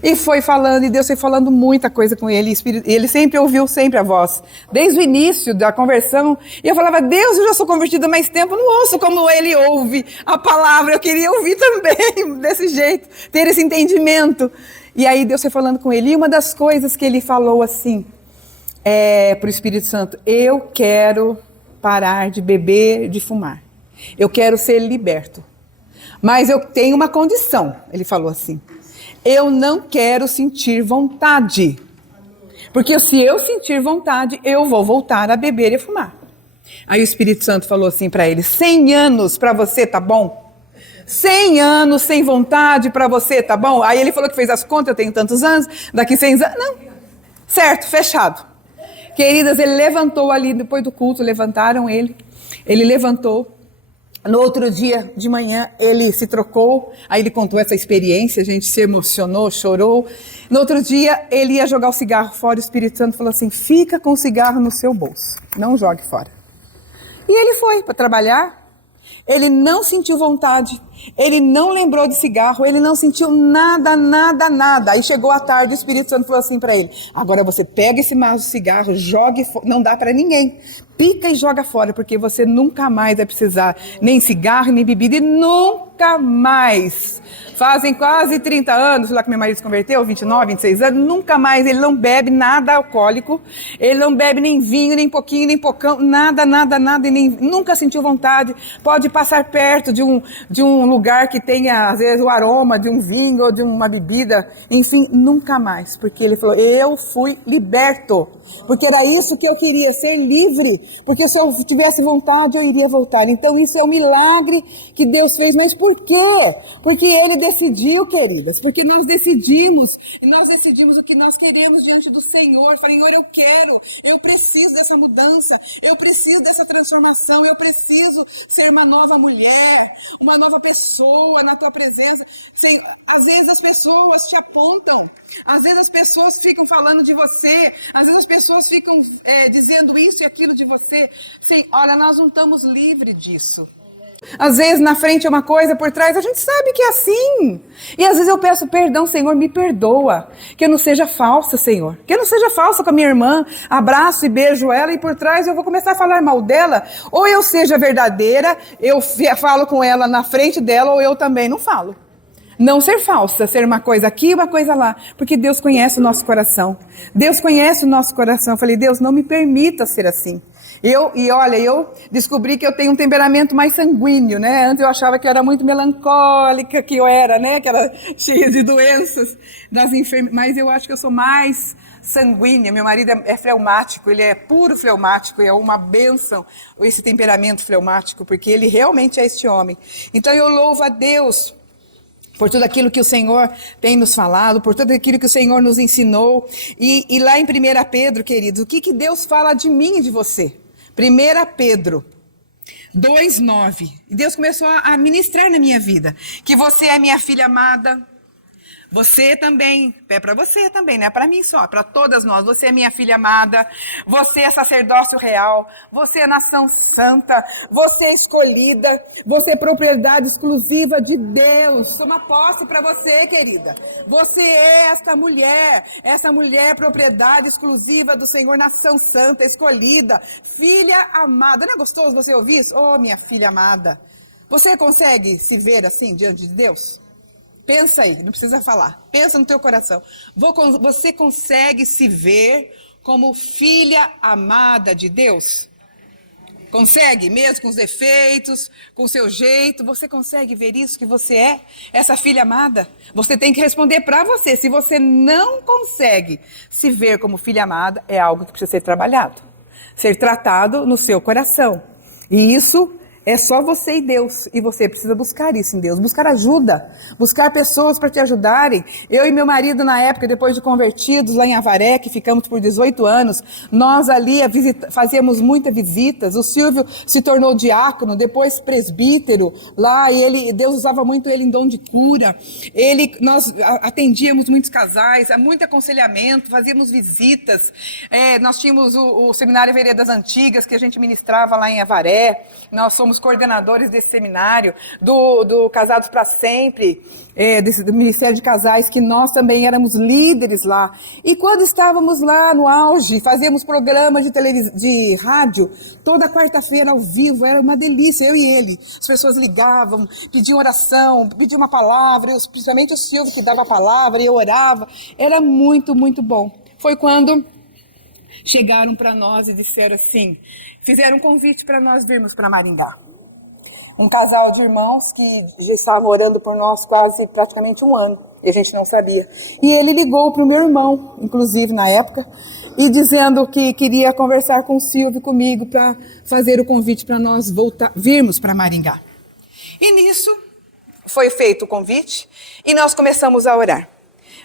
E foi falando, e Deus foi falando muita coisa com ele. E ele sempre ouviu sempre a voz. Desde o início da conversão. E eu falava, Deus, eu já sou convertida há mais tempo, não ouço como ele ouve a palavra. Eu queria ouvir também, desse jeito, ter esse entendimento. E aí Deus foi falando com ele. E uma das coisas que ele falou assim, para o Espírito Santo, eu quero parar de beber, de fumar. Eu quero ser liberto. Mas eu tenho uma condição, ele falou assim. Eu não quero sentir vontade. Porque se eu sentir vontade, eu vou voltar a beber e fumar. Aí o Espírito Santo falou assim para ele, 100 anos para você, tá bom? 100 anos sem vontade para você, tá bom? Aí ele falou que fez as contas, eu tenho tantos anos, daqui 100 anos, não. Certo, fechado. Queridas, ele levantou ali, depois do culto, levantaram ele levantou, no outro dia de manhã ele se trocou, aí ele contou essa experiência, a gente se emocionou, chorou, no outro dia ele ia jogar o cigarro fora, o Espírito Santo falou assim, fica com o cigarro no seu bolso, não jogue fora. E ele foi para trabalhar, ele não sentiu vontade, ele não lembrou de cigarro, ele não sentiu nada. Aí chegou a tarde, o Espírito Santo falou assim para ele, agora você pega esse maço de cigarro, jogue fora, não dá para ninguém, pica e joga fora, porque você nunca mais vai precisar nem cigarro, nem bebida, e nunca mais. Fazem quase 30 anos, lá que meu marido se converteu, 29, 26 anos, nunca mais, ele não bebe nada alcoólico, ele não bebe nem vinho, nem pouquinho, nem pocão, nada, e nem, nunca sentiu vontade, pode passar perto de um num lugar que tenha, às vezes, o aroma de um vinho ou de uma bebida, enfim, nunca mais, porque ele falou, eu fui liberto, porque era isso que eu queria, ser livre, porque se eu tivesse vontade, eu iria voltar. Então isso é um milagre que Deus fez, mas por quê? Porque Ele decidiu, queridas, porque nós decidimos o que nós queremos diante do Senhor. Falei, Senhor, eu preciso dessa mudança, eu preciso dessa transformação, eu preciso ser uma nova mulher, uma nova pessoa na tua presença. Às vezes as pessoas te apontam, às vezes as pessoas ficam falando de você, às vezes as pessoas ficam dizendo isso e aquilo de você. Sim, olha, nós não estamos livres disso. Às vezes na frente é uma coisa, por trás a gente sabe que é assim. E às vezes eu peço perdão, Senhor, me perdoa. Que eu não seja falsa, Senhor. Que eu não seja falsa com a minha irmã. Abraço e beijo ela e por trás eu vou começar a falar mal dela. Ou eu seja verdadeira, eu falo com ela na frente dela, ou eu também não falo. Não ser falsa, ser uma coisa aqui e uma coisa lá. Porque Deus conhece o nosso coração. Deus conhece o nosso coração. Eu falei, Deus, não me permita ser assim. Eu descobri que eu tenho um temperamento mais sanguíneo, né? Antes eu achava que eu era muito melancólica, que eu era, né? Que era cheia de doenças, mas eu acho que eu sou mais sanguínea. Meu marido é fleumático, ele é puro fleumático, e é uma bênção esse temperamento fleumático, porque ele realmente é este homem. Então eu louvo a Deus por tudo aquilo que o Senhor tem nos falado, por tudo aquilo que o Senhor nos ensinou. E lá em 1 Pedro, queridos, o que Deus fala de mim e de você? 1 Pedro 2,9. Deus começou a ministrar na minha vida que você é minha filha amada. Você também, é para você também, não é para mim só, é para todas nós. Você é minha filha amada, você é sacerdócio real, você é nação santa, você é escolhida, você é propriedade exclusiva de Deus. Uma posse para você, querida. Você é essa mulher propriedade exclusiva do Senhor, nação santa, escolhida, filha amada. Não é gostoso você ouvir isso? Oh, minha filha amada. Você consegue se ver assim diante de Deus? Pensa aí, não precisa falar. Pensa no teu coração. Você consegue se ver como filha amada de Deus? Consegue? Mesmo com os defeitos, com o seu jeito, você consegue ver isso que você é? Essa filha amada? Você tem que responder para você. Se você não consegue se ver como filha amada, é algo que precisa ser trabalhado. Ser tratado no seu coração. E isso é só você e Deus, e você precisa buscar isso em Deus, buscar ajuda, buscar pessoas para te ajudarem. Eu e meu marido, na época, depois de convertidos, lá em Avaré, que ficamos por 18 anos, nós ali fazíamos muitas visitas. O Silvio se tornou diácono, depois presbítero, lá, e Deus usava muito ele em dom de cura. Nós atendíamos muitos casais, muito aconselhamento, fazíamos visitas. Nós tínhamos o Seminário Veredas Antigas, que a gente ministrava lá em Avaré. Nós somos coordenadores desse seminário, do Casados para Sempre, do Ministério de Casais, que nós também éramos líderes lá. E quando estávamos lá no auge, fazíamos programas de rádio, toda quarta-feira ao vivo, era uma delícia, eu e ele. As pessoas ligavam, pediam oração, pediam uma palavra, principalmente o Silvio que dava a palavra, e eu orava. Era muito, muito bom. Foi quando chegaram para nós e disseram assim, fizeram um convite para nós virmos para Maringá. Um casal de irmãos que já estavam orando por nós praticamente um ano, e a gente não sabia. E ele ligou para o meu irmão, inclusive na época, e dizendo que queria conversar com o Silvio, comigo, para fazer o convite para nós virmos para Maringá. E nisso foi feito o convite e nós começamos a orar.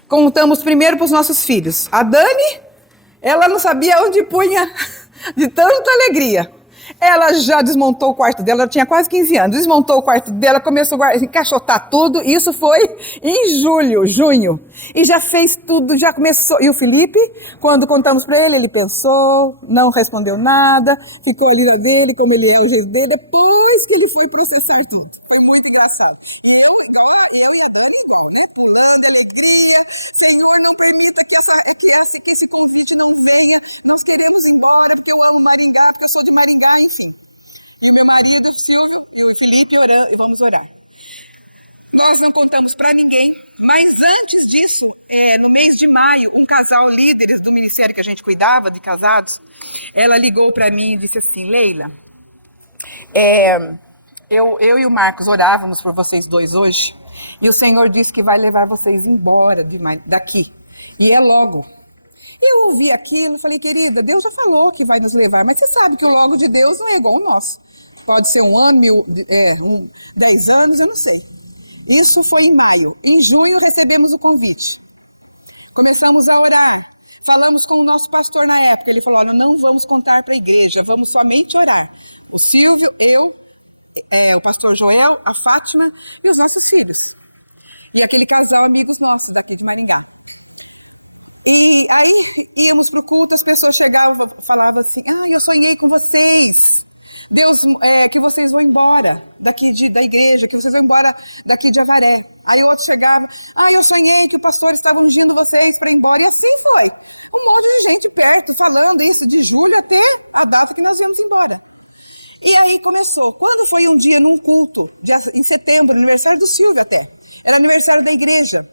Contamos primeiro para os nossos filhos. A Dani, ela não sabia onde punha de tanta alegria. Ela já desmontou o quarto dela, ela tinha quase 15 anos, desmontou o quarto dela, começou a encaixotar tudo, isso foi em junho, e já fez tudo, já começou. E o Felipe, quando contamos para ele pensou, não respondeu nada, ficou ali na dele, como ele é o jeito dele, depois que ele foi processar tudo. Foi muito engraçado. Eu e ele, pulando alegria, Senhor, não permita que esse convite não venha, nós queremos ir embora, porque eu amo Maringá, porque eu sou de Maringá, enfim. E o meu marido, o Silvio, eu e o Felipe orando, e vamos orar. Nós não contamos para ninguém, mas antes disso, no mês de maio, um casal líderes do ministério que a gente cuidava, de casados, ela ligou para mim e disse assim, Leila, eu e o Marcos orávamos por vocês dois hoje, e o Senhor disse que vai levar vocês embora daqui. E é logo. Eu ouvi aquilo, falei, querida, Deus já falou que vai nos levar, mas você sabe que o logo de Deus não é igual ao nosso. Pode ser 1 ano, 10 anos, eu não sei. Isso foi em maio. Em junho recebemos o convite. Começamos a orar. Falamos com o nosso pastor na época. Ele falou, olha, não vamos contar para a igreja, vamos somente orar. O Silvio, eu, o pastor Joel, a Fátima e os nossos filhos. E aquele casal, amigos nossos daqui de Maringá. E aí íamos para o culto, as pessoas chegavam e falavam assim, eu sonhei com vocês. Deus, que vocês vão embora daqui da igreja, que vocês vão embora daqui de Avaré. Aí outros chegavam, eu sonhei que o pastor estava ungindo vocês para ir embora. E assim foi. Um monte de gente perto falando isso de julho até a data que nós íamos embora. E aí começou. Quando foi um dia num culto, em setembro, aniversário do Silvio até, era aniversário da igreja.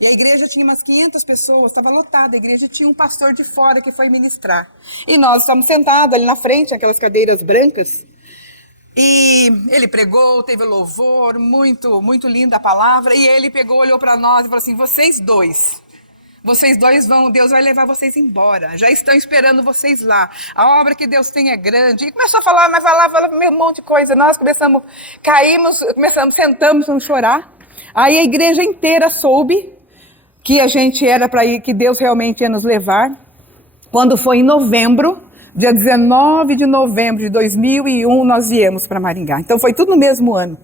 E a igreja tinha umas 500 pessoas, estava lotada a igreja, tinha um pastor de fora que foi ministrar. E nós estávamos sentados ali na frente, aquelas cadeiras brancas. E ele pregou, teve louvor, muito, muito linda a palavra. E ele pegou, olhou para nós e falou assim, vocês dois vão, Deus vai levar vocês embora. Já estão esperando vocês lá. A obra que Deus tem é grande. E começou a falar, mas falava um monte de coisa. Nós sentamos a chorar. Aí a igreja inteira soube que a gente era para ir, que Deus realmente ia nos levar. Quando foi em novembro, dia 19 de novembro de 2001, nós viemos para Maringá. Então foi tudo no mesmo ano.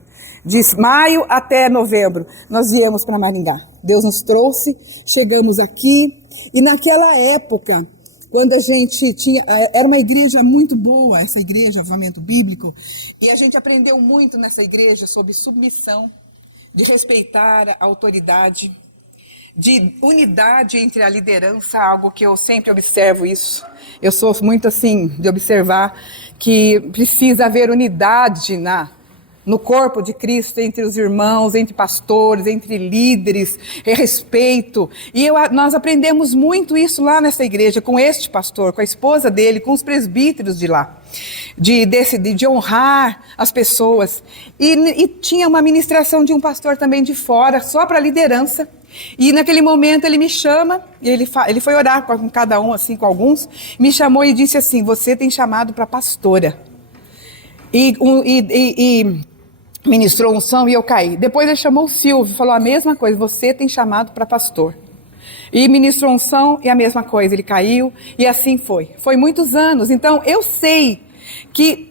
De maio até novembro, nós viemos para Maringá. Deus nos trouxe, chegamos aqui. E naquela época, quando a gente tinha... Era uma igreja muito boa, essa igreja, Avivamento Bíblico. E a gente aprendeu muito nessa igreja sobre submissão, de respeitar a autoridade, de unidade entre a liderança, algo que eu sempre observo isso. Eu sou muito assim, de observar que precisa haver unidade no corpo de Cristo, entre os irmãos, entre pastores, entre líderes, respeito. E nós aprendemos muito isso lá nessa igreja, com este pastor, com a esposa dele, com os presbíteros de lá. De honrar as pessoas. E tinha uma ministração de um pastor também de fora, só para a liderança. E naquele momento ele me chama, ele foi orar com cada um, assim, com alguns, me chamou e disse assim, você tem chamado para pastora. E ministrou unção e eu caí. Depois ele chamou o Silvio, falou a mesma coisa, você tem chamado para pastor. E ministrou unção e a mesma coisa, ele caiu e assim foi. Foi muitos anos, então eu sei que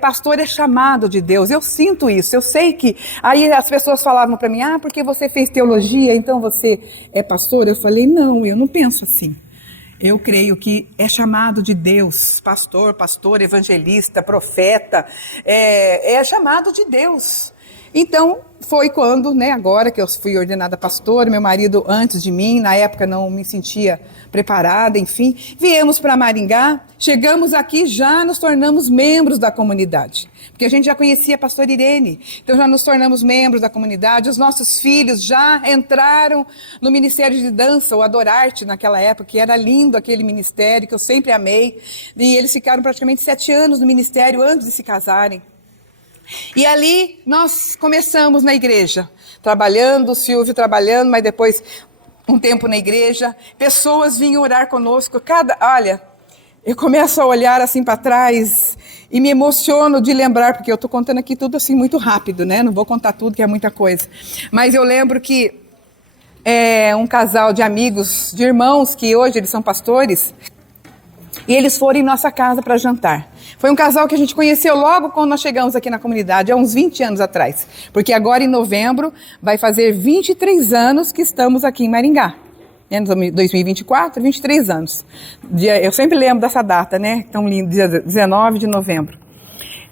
pastor é chamado de Deus, eu sinto isso, eu sei que, aí as pessoas falavam para mim, porque você fez teologia, então você é pastor? Eu falei, não, eu não penso assim. Eu creio que é chamado de Deus, pastor, evangelista, profeta, é chamado de Deus. Então, foi quando, agora que eu fui ordenada pastora, meu marido antes de mim, na época não me sentia preparada, enfim, viemos para Maringá, chegamos aqui, já nos tornamos membros da comunidade, porque a gente já conhecia a pastora Irene, então já nos tornamos membros da comunidade, os nossos filhos já entraram no Ministério de Dança, o Adorarte naquela época, que era lindo aquele ministério, que eu sempre amei, e eles ficaram praticamente 7 anos no ministério antes de se casarem. E ali nós começamos na igreja, trabalhando, o Silvio trabalhando, mas depois um tempo na igreja, pessoas vinham orar conosco, olha, eu começo a olhar assim para trás e me emociono de lembrar, porque eu estou contando aqui tudo assim muito rápido, não vou contar tudo que é muita coisa, mas eu lembro que um casal de amigos, de irmãos, que hoje eles são pastores, e eles foram em nossa casa para jantar. Foi um casal que a gente conheceu logo quando nós chegamos aqui na comunidade, há uns 20 anos atrás. Porque agora em novembro vai fazer 23 anos que estamos aqui em Maringá. Em 2024, 23 anos. Eu sempre lembro dessa data, tão lindo, dia 19 de novembro.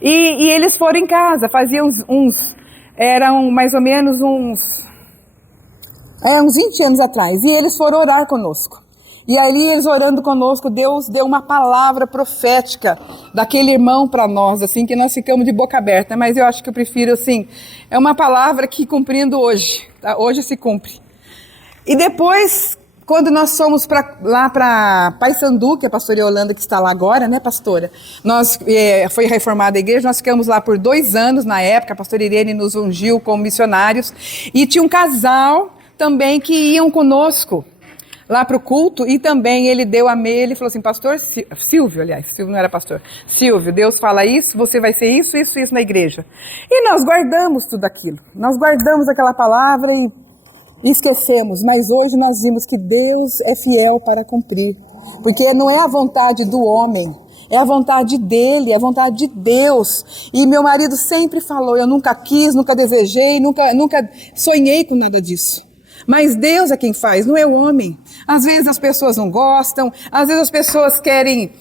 E eles foram em casa, faziam eram mais ou menos uns 20 anos atrás. E eles foram orar conosco. E ali eles orando conosco, Deus deu uma palavra profética daquele irmão para nós, assim, que nós ficamos de boca aberta, mas eu acho que eu prefiro, assim, é uma palavra que cumprindo hoje, tá? Hoje se cumpre. E depois quando nós fomos lá para Paysandu, que é a pastora Yolanda que está lá agora, né, pastora? Foi reformada a igreja, nós ficamos lá por 2 anos na época, a pastora Irene nos ungiu como missionários, e tinha um casal também que iam conosco lá para o culto, e também ele deu a meia, ele falou assim, pastor Silvio, aliás, Silvio não era pastor, Silvio, Deus fala isso, você vai ser isso, isso, isso na igreja. E nós guardamos tudo aquilo, nós guardamos aquela palavra e esquecemos, mas hoje nós vimos que Deus é fiel para cumprir, porque não é a vontade do homem, é a vontade dele, é a vontade de Deus. E meu marido sempre falou, eu nunca quis, nunca desejei, nunca sonhei com nada disso. Mas Deus é quem faz, não é o homem. Às vezes as pessoas não gostam, às vezes as pessoas querem,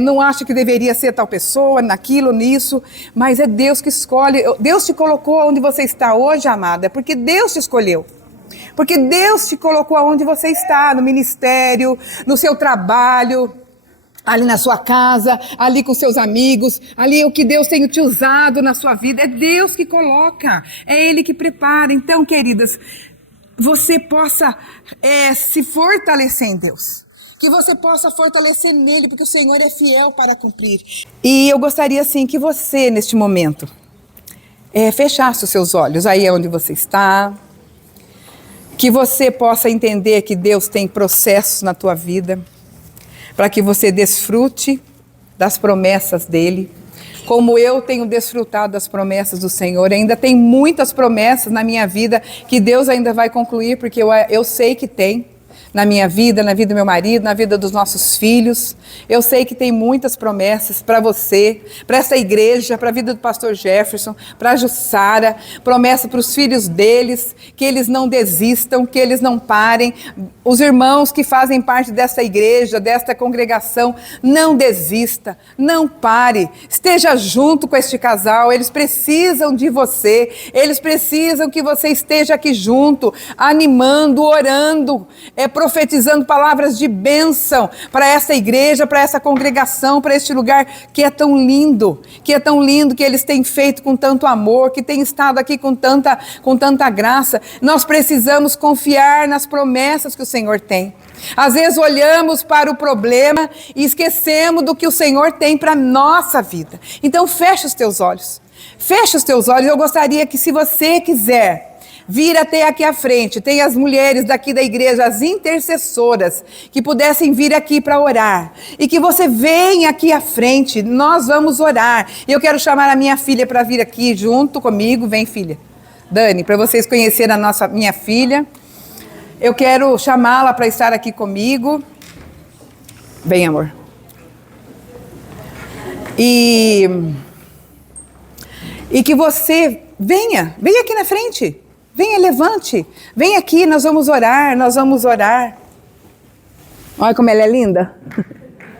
não acham que deveria ser tal pessoa, naquilo, nisso, mas é Deus que escolhe. Deus te colocou onde você está hoje, amada, porque Deus te escolheu. Porque Deus te colocou onde você está, no ministério, no seu trabalho, ali na sua casa, ali com seus amigos, ali o que Deus tem te usado na sua vida, é Deus que coloca, é Ele que prepara. Então, queridas, você possa se fortalecer em Deus, que você possa fortalecer nele, porque o Senhor é fiel para cumprir. E eu gostaria assim que você, neste momento, fechasse os seus olhos, aí é onde você está, que você possa entender que Deus tem processos na tua vida, para que você desfrute das promessas dele, como eu tenho desfrutado das promessas do Senhor. Ainda tem muitas promessas na minha vida que Deus ainda vai concluir, porque eu sei que tem. Na minha vida, na vida do meu marido, na vida dos nossos filhos. Eu sei que tem muitas promessas para você, para essa igreja, para a vida do pastor Jefferson, para a Jussara, promessa para os filhos deles, que eles não desistam, que eles não parem. Os irmãos que fazem parte dessa igreja, desta congregação, não desista, não pare, esteja junto com este casal, eles precisam de você, eles precisam que você esteja aqui junto, animando, orando, profetizando palavras de bênção para essa igreja, para essa congregação, para este lugar que é tão lindo, que eles têm feito com tanto amor, que tem estado aqui com tanta graça. Nós precisamos confiar nas promessas que o Senhor tem. Às vezes olhamos para o problema e esquecemos do que o Senhor tem para a nossa vida. Então fecha os teus olhos. Fecha os teus olhos. Eu gostaria que, se você quiser vir até aqui à frente, tem as mulheres daqui da igreja, as intercessoras, que pudessem vir aqui para orar, e que você venha aqui à frente, nós vamos orar. Eu quero chamar a minha filha para vir aqui junto comigo. Vem, filha. Dani, para vocês conhecerem minha filha, eu quero chamá-la para estar aqui comigo. Vem, amor. E que você venha aqui na frente. Venha, levante, vem aqui, nós vamos orar. Olha como ela é linda.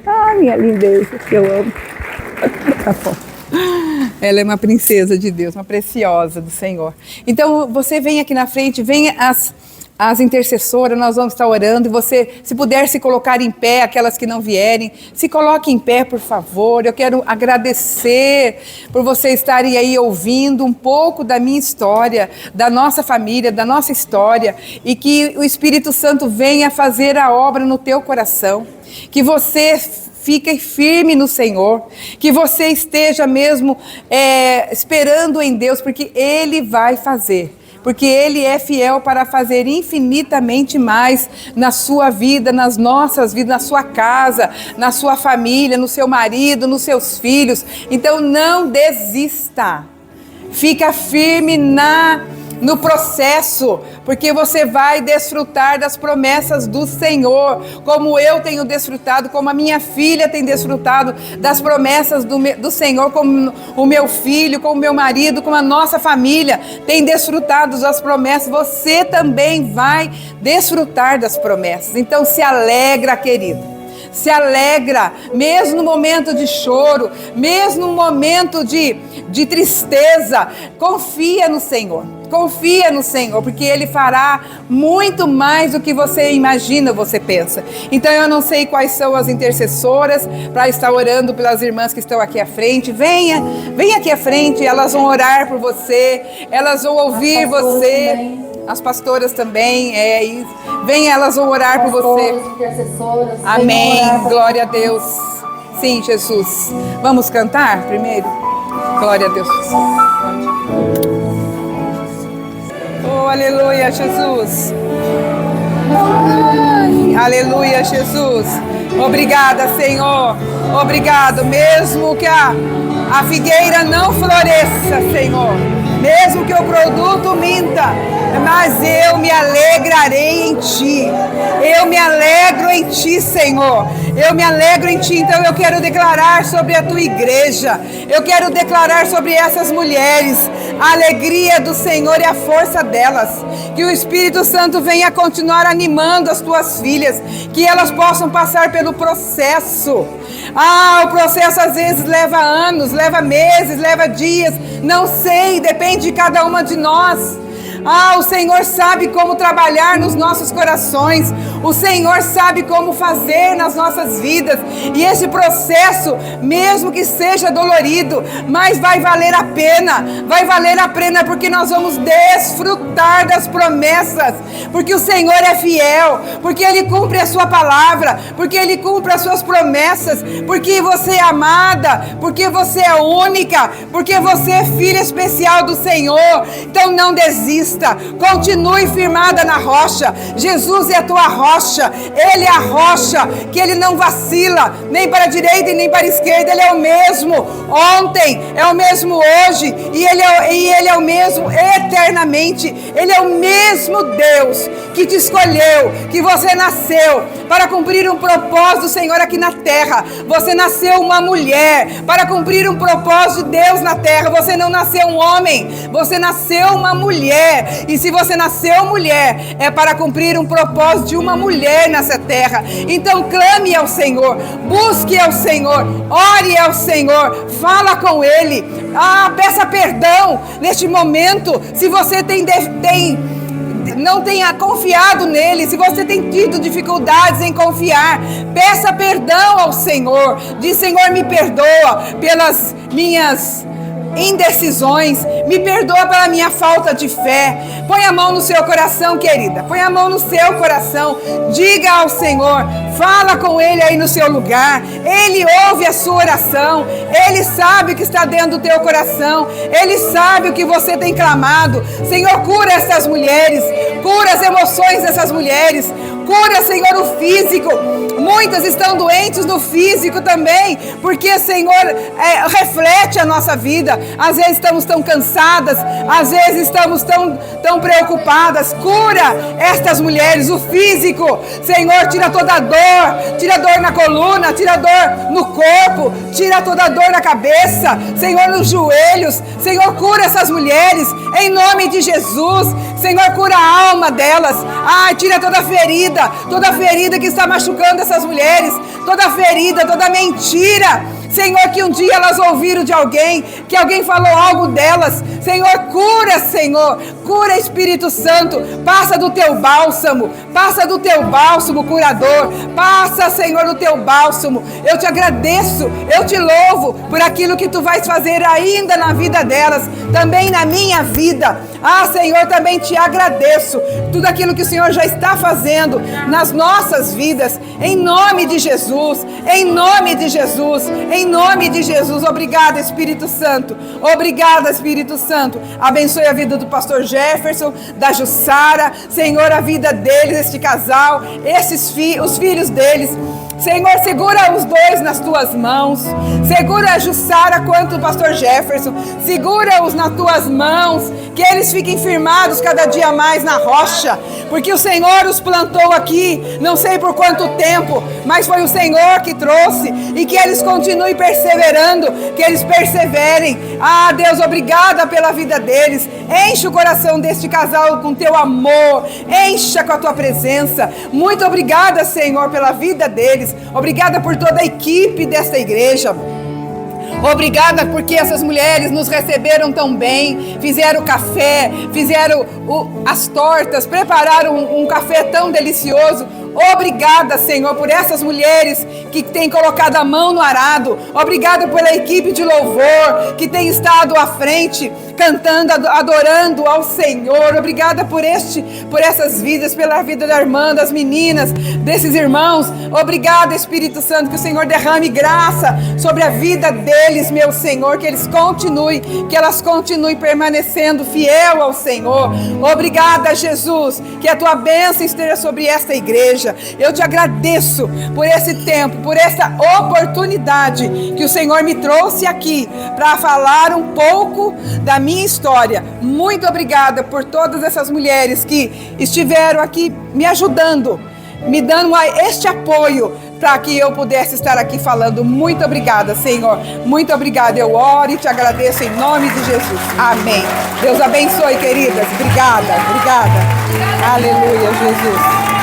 Ah, minha lindeza, que eu amo. Tá bom. Ela é uma princesa de Deus, uma preciosa do Senhor. Então, você vem aqui na frente, venha as intercessoras, nós vamos estar orando, e você, se puder se colocar em pé, aquelas que não vierem, se coloque em pé, por favor. Eu quero agradecer por vocês estarem aí ouvindo um pouco da minha história, da nossa família, da nossa história, e que o Espírito Santo venha fazer a obra no teu coração, que você fique firme no Senhor, que você esteja mesmo esperando em Deus, porque Ele vai fazer. Porque Ele é fiel para fazer infinitamente mais na sua vida, nas nossas vidas, na sua casa, na sua família, no seu marido, nos seus filhos. Então não desista, fica firme no processo, porque você vai desfrutar das promessas do Senhor, como eu tenho desfrutado, como a minha filha tem desfrutado das promessas do Senhor, como o meu filho, como o meu marido, como a nossa família tem desfrutado das promessas. Você também vai desfrutar das promessas. Então se alegra, querido. Se alegra, mesmo no momento de choro, mesmo no momento de tristeza, confia no Senhor. Confia no Senhor, porque Ele fará muito mais do que você imagina, você pensa. Então eu não sei quais são as intercessoras para estar orando pelas irmãs que estão aqui à frente. Venha aqui à frente, elas vão orar por você, elas vão ouvir você. as pastoras também, e vem elas orar por você. Intercessoras. Amém, glória a Deus. Sim, Jesus. Vamos cantar primeiro? Glória a Deus. Oh, aleluia, Jesus. Aleluia, Jesus. Obrigada, Senhor. Obrigado. Mesmo que a figueira não floresça, Senhor. Mesmo que o produto minta, mas eu me alegrarei em Ti. Eu me alegro em Ti, Senhor. Eu me alegro em Ti. Então eu quero declarar sobre a Tua igreja. Eu quero declarar sobre essas mulheres a alegria do Senhor e a força delas. Que o Espírito Santo venha continuar animando as Tuas filhas. Que elas possam passar pelo processo. O processo às vezes leva anos, leva meses, leva dias. Não sei, depende de cada uma de nós. O Senhor sabe como trabalhar nos nossos corações. O Senhor sabe como fazer nas nossas vidas. E esse processo, mesmo que seja dolorido, mas vai valer a pena. Vai valer a pena porque nós vamos desfrutar das promessas. Porque o Senhor é fiel. Porque Ele cumpre a sua palavra. Porque Ele cumpre as suas promessas. Porque você é amada. Porque você é única. Porque você é filha especial do Senhor. Então não desista. Continue firmada na rocha. Jesus é a tua rocha. Ele é a rocha que Ele não vacila, nem para a direita e nem para a esquerda. Ele é o mesmo ontem, é o mesmo hoje, e Ele é o mesmo eternamente. Ele é o mesmo Deus que te escolheu, que você nasceu para cumprir um propósito do Senhor aqui na terra. Você nasceu uma mulher para cumprir um propósito de Deus na terra. Você não nasceu um homem, você nasceu uma mulher. E se você nasceu mulher, é para cumprir um propósito de uma mulher nessa terra. Então clame ao Senhor, busque ao Senhor, ore ao Senhor, fala com Ele. Peça perdão neste momento. Se você não tenha confiado nele, se você tem tido dificuldades em confiar, peça perdão ao Senhor. Diz: Senhor, me perdoa pelas minhas indecisões, me perdoa pela minha falta de fé. Põe a mão no seu coração, querida, põe a mão no seu coração, diga ao Senhor, fala com Ele aí no seu lugar. Ele ouve a sua oração, Ele sabe o que está dentro do teu coração, Ele sabe o que você tem clamado. Senhor, cura essas mulheres, cura as emoções dessas mulheres, cura, Senhor, o físico. Muitas estão doentes no físico também, porque, Senhor, reflete a nossa vida. Às vezes estamos tão cansadas, às vezes estamos tão preocupadas. Cura estas mulheres, o físico. Senhor, tira toda a dor, tira dor na coluna, tira dor no corpo, tira toda a dor na cabeça, Senhor, nos joelhos. Senhor, cura essas mulheres, em nome de Jesus. Senhor, cura a alma delas. Tira toda ferida que está machucando essas mulheres, toda ferida, toda mentira, Senhor, que um dia elas ouviram de alguém, que alguém falou algo delas. Senhor, cura, Espírito Santo, passa do teu bálsamo curador, passa, Senhor, do teu bálsamo. Eu te agradeço, eu te louvo por aquilo que tu vais fazer ainda na vida delas, também na minha vida. Senhor, também te agradeço tudo aquilo que o Senhor já está fazendo nas nossas vidas, em nome de Jesus, em nome de Jesus, em nome de Jesus. Obrigada, Espírito Santo, obrigada, Espírito Santo. Abençoe a vida do pastor Jefferson, da Jussara, Senhor, a vida deles, este casal, os filhos deles. Senhor, segura os dois nas tuas mãos, segura a Jussara quanto o pastor Jefferson, segura-os nas tuas mãos, que eles fiquem firmados cada dia mais na rocha, porque o Senhor os plantou aqui, não sei por quanto tempo, mas foi o Senhor que trouxe, e que eles continuem perseverando, que eles perseverem. Deus, obrigada pela vida deles. Enche o coração deste casal com teu amor, encha com a tua presença. Muito obrigada, Senhor, pela vida deles. Obrigada por toda a equipe desta igreja. Obrigada porque essas mulheres nos receberam tão bem, fizeram café, fizeram as tortas, prepararam um café tão delicioso. Obrigada, Senhor, por essas mulheres que têm colocado a mão no arado. Obrigada pela equipe de louvor que tem estado à frente, cantando, adorando ao Senhor. Obrigada por essas vidas, pela vida da irmã, das meninas, desses irmãos. Obrigada, Espírito Santo, que o Senhor derrame graça sobre a vida deles, meu Senhor, que elas continuem permanecendo fiel ao Senhor. Obrigada, Jesus, que a tua bênção esteja sobre esta igreja. Eu te agradeço por esse tempo, por essa oportunidade que o Senhor me trouxe aqui para falar um pouco da minha história. Muito obrigada por todas essas mulheres que estiveram aqui me ajudando, me dando este apoio para que eu pudesse estar aqui falando. Muito obrigada, Senhor. Muito obrigada. Eu oro e te agradeço em nome de Jesus. Amém. Deus abençoe, queridas. Obrigada. Aleluia, Jesus.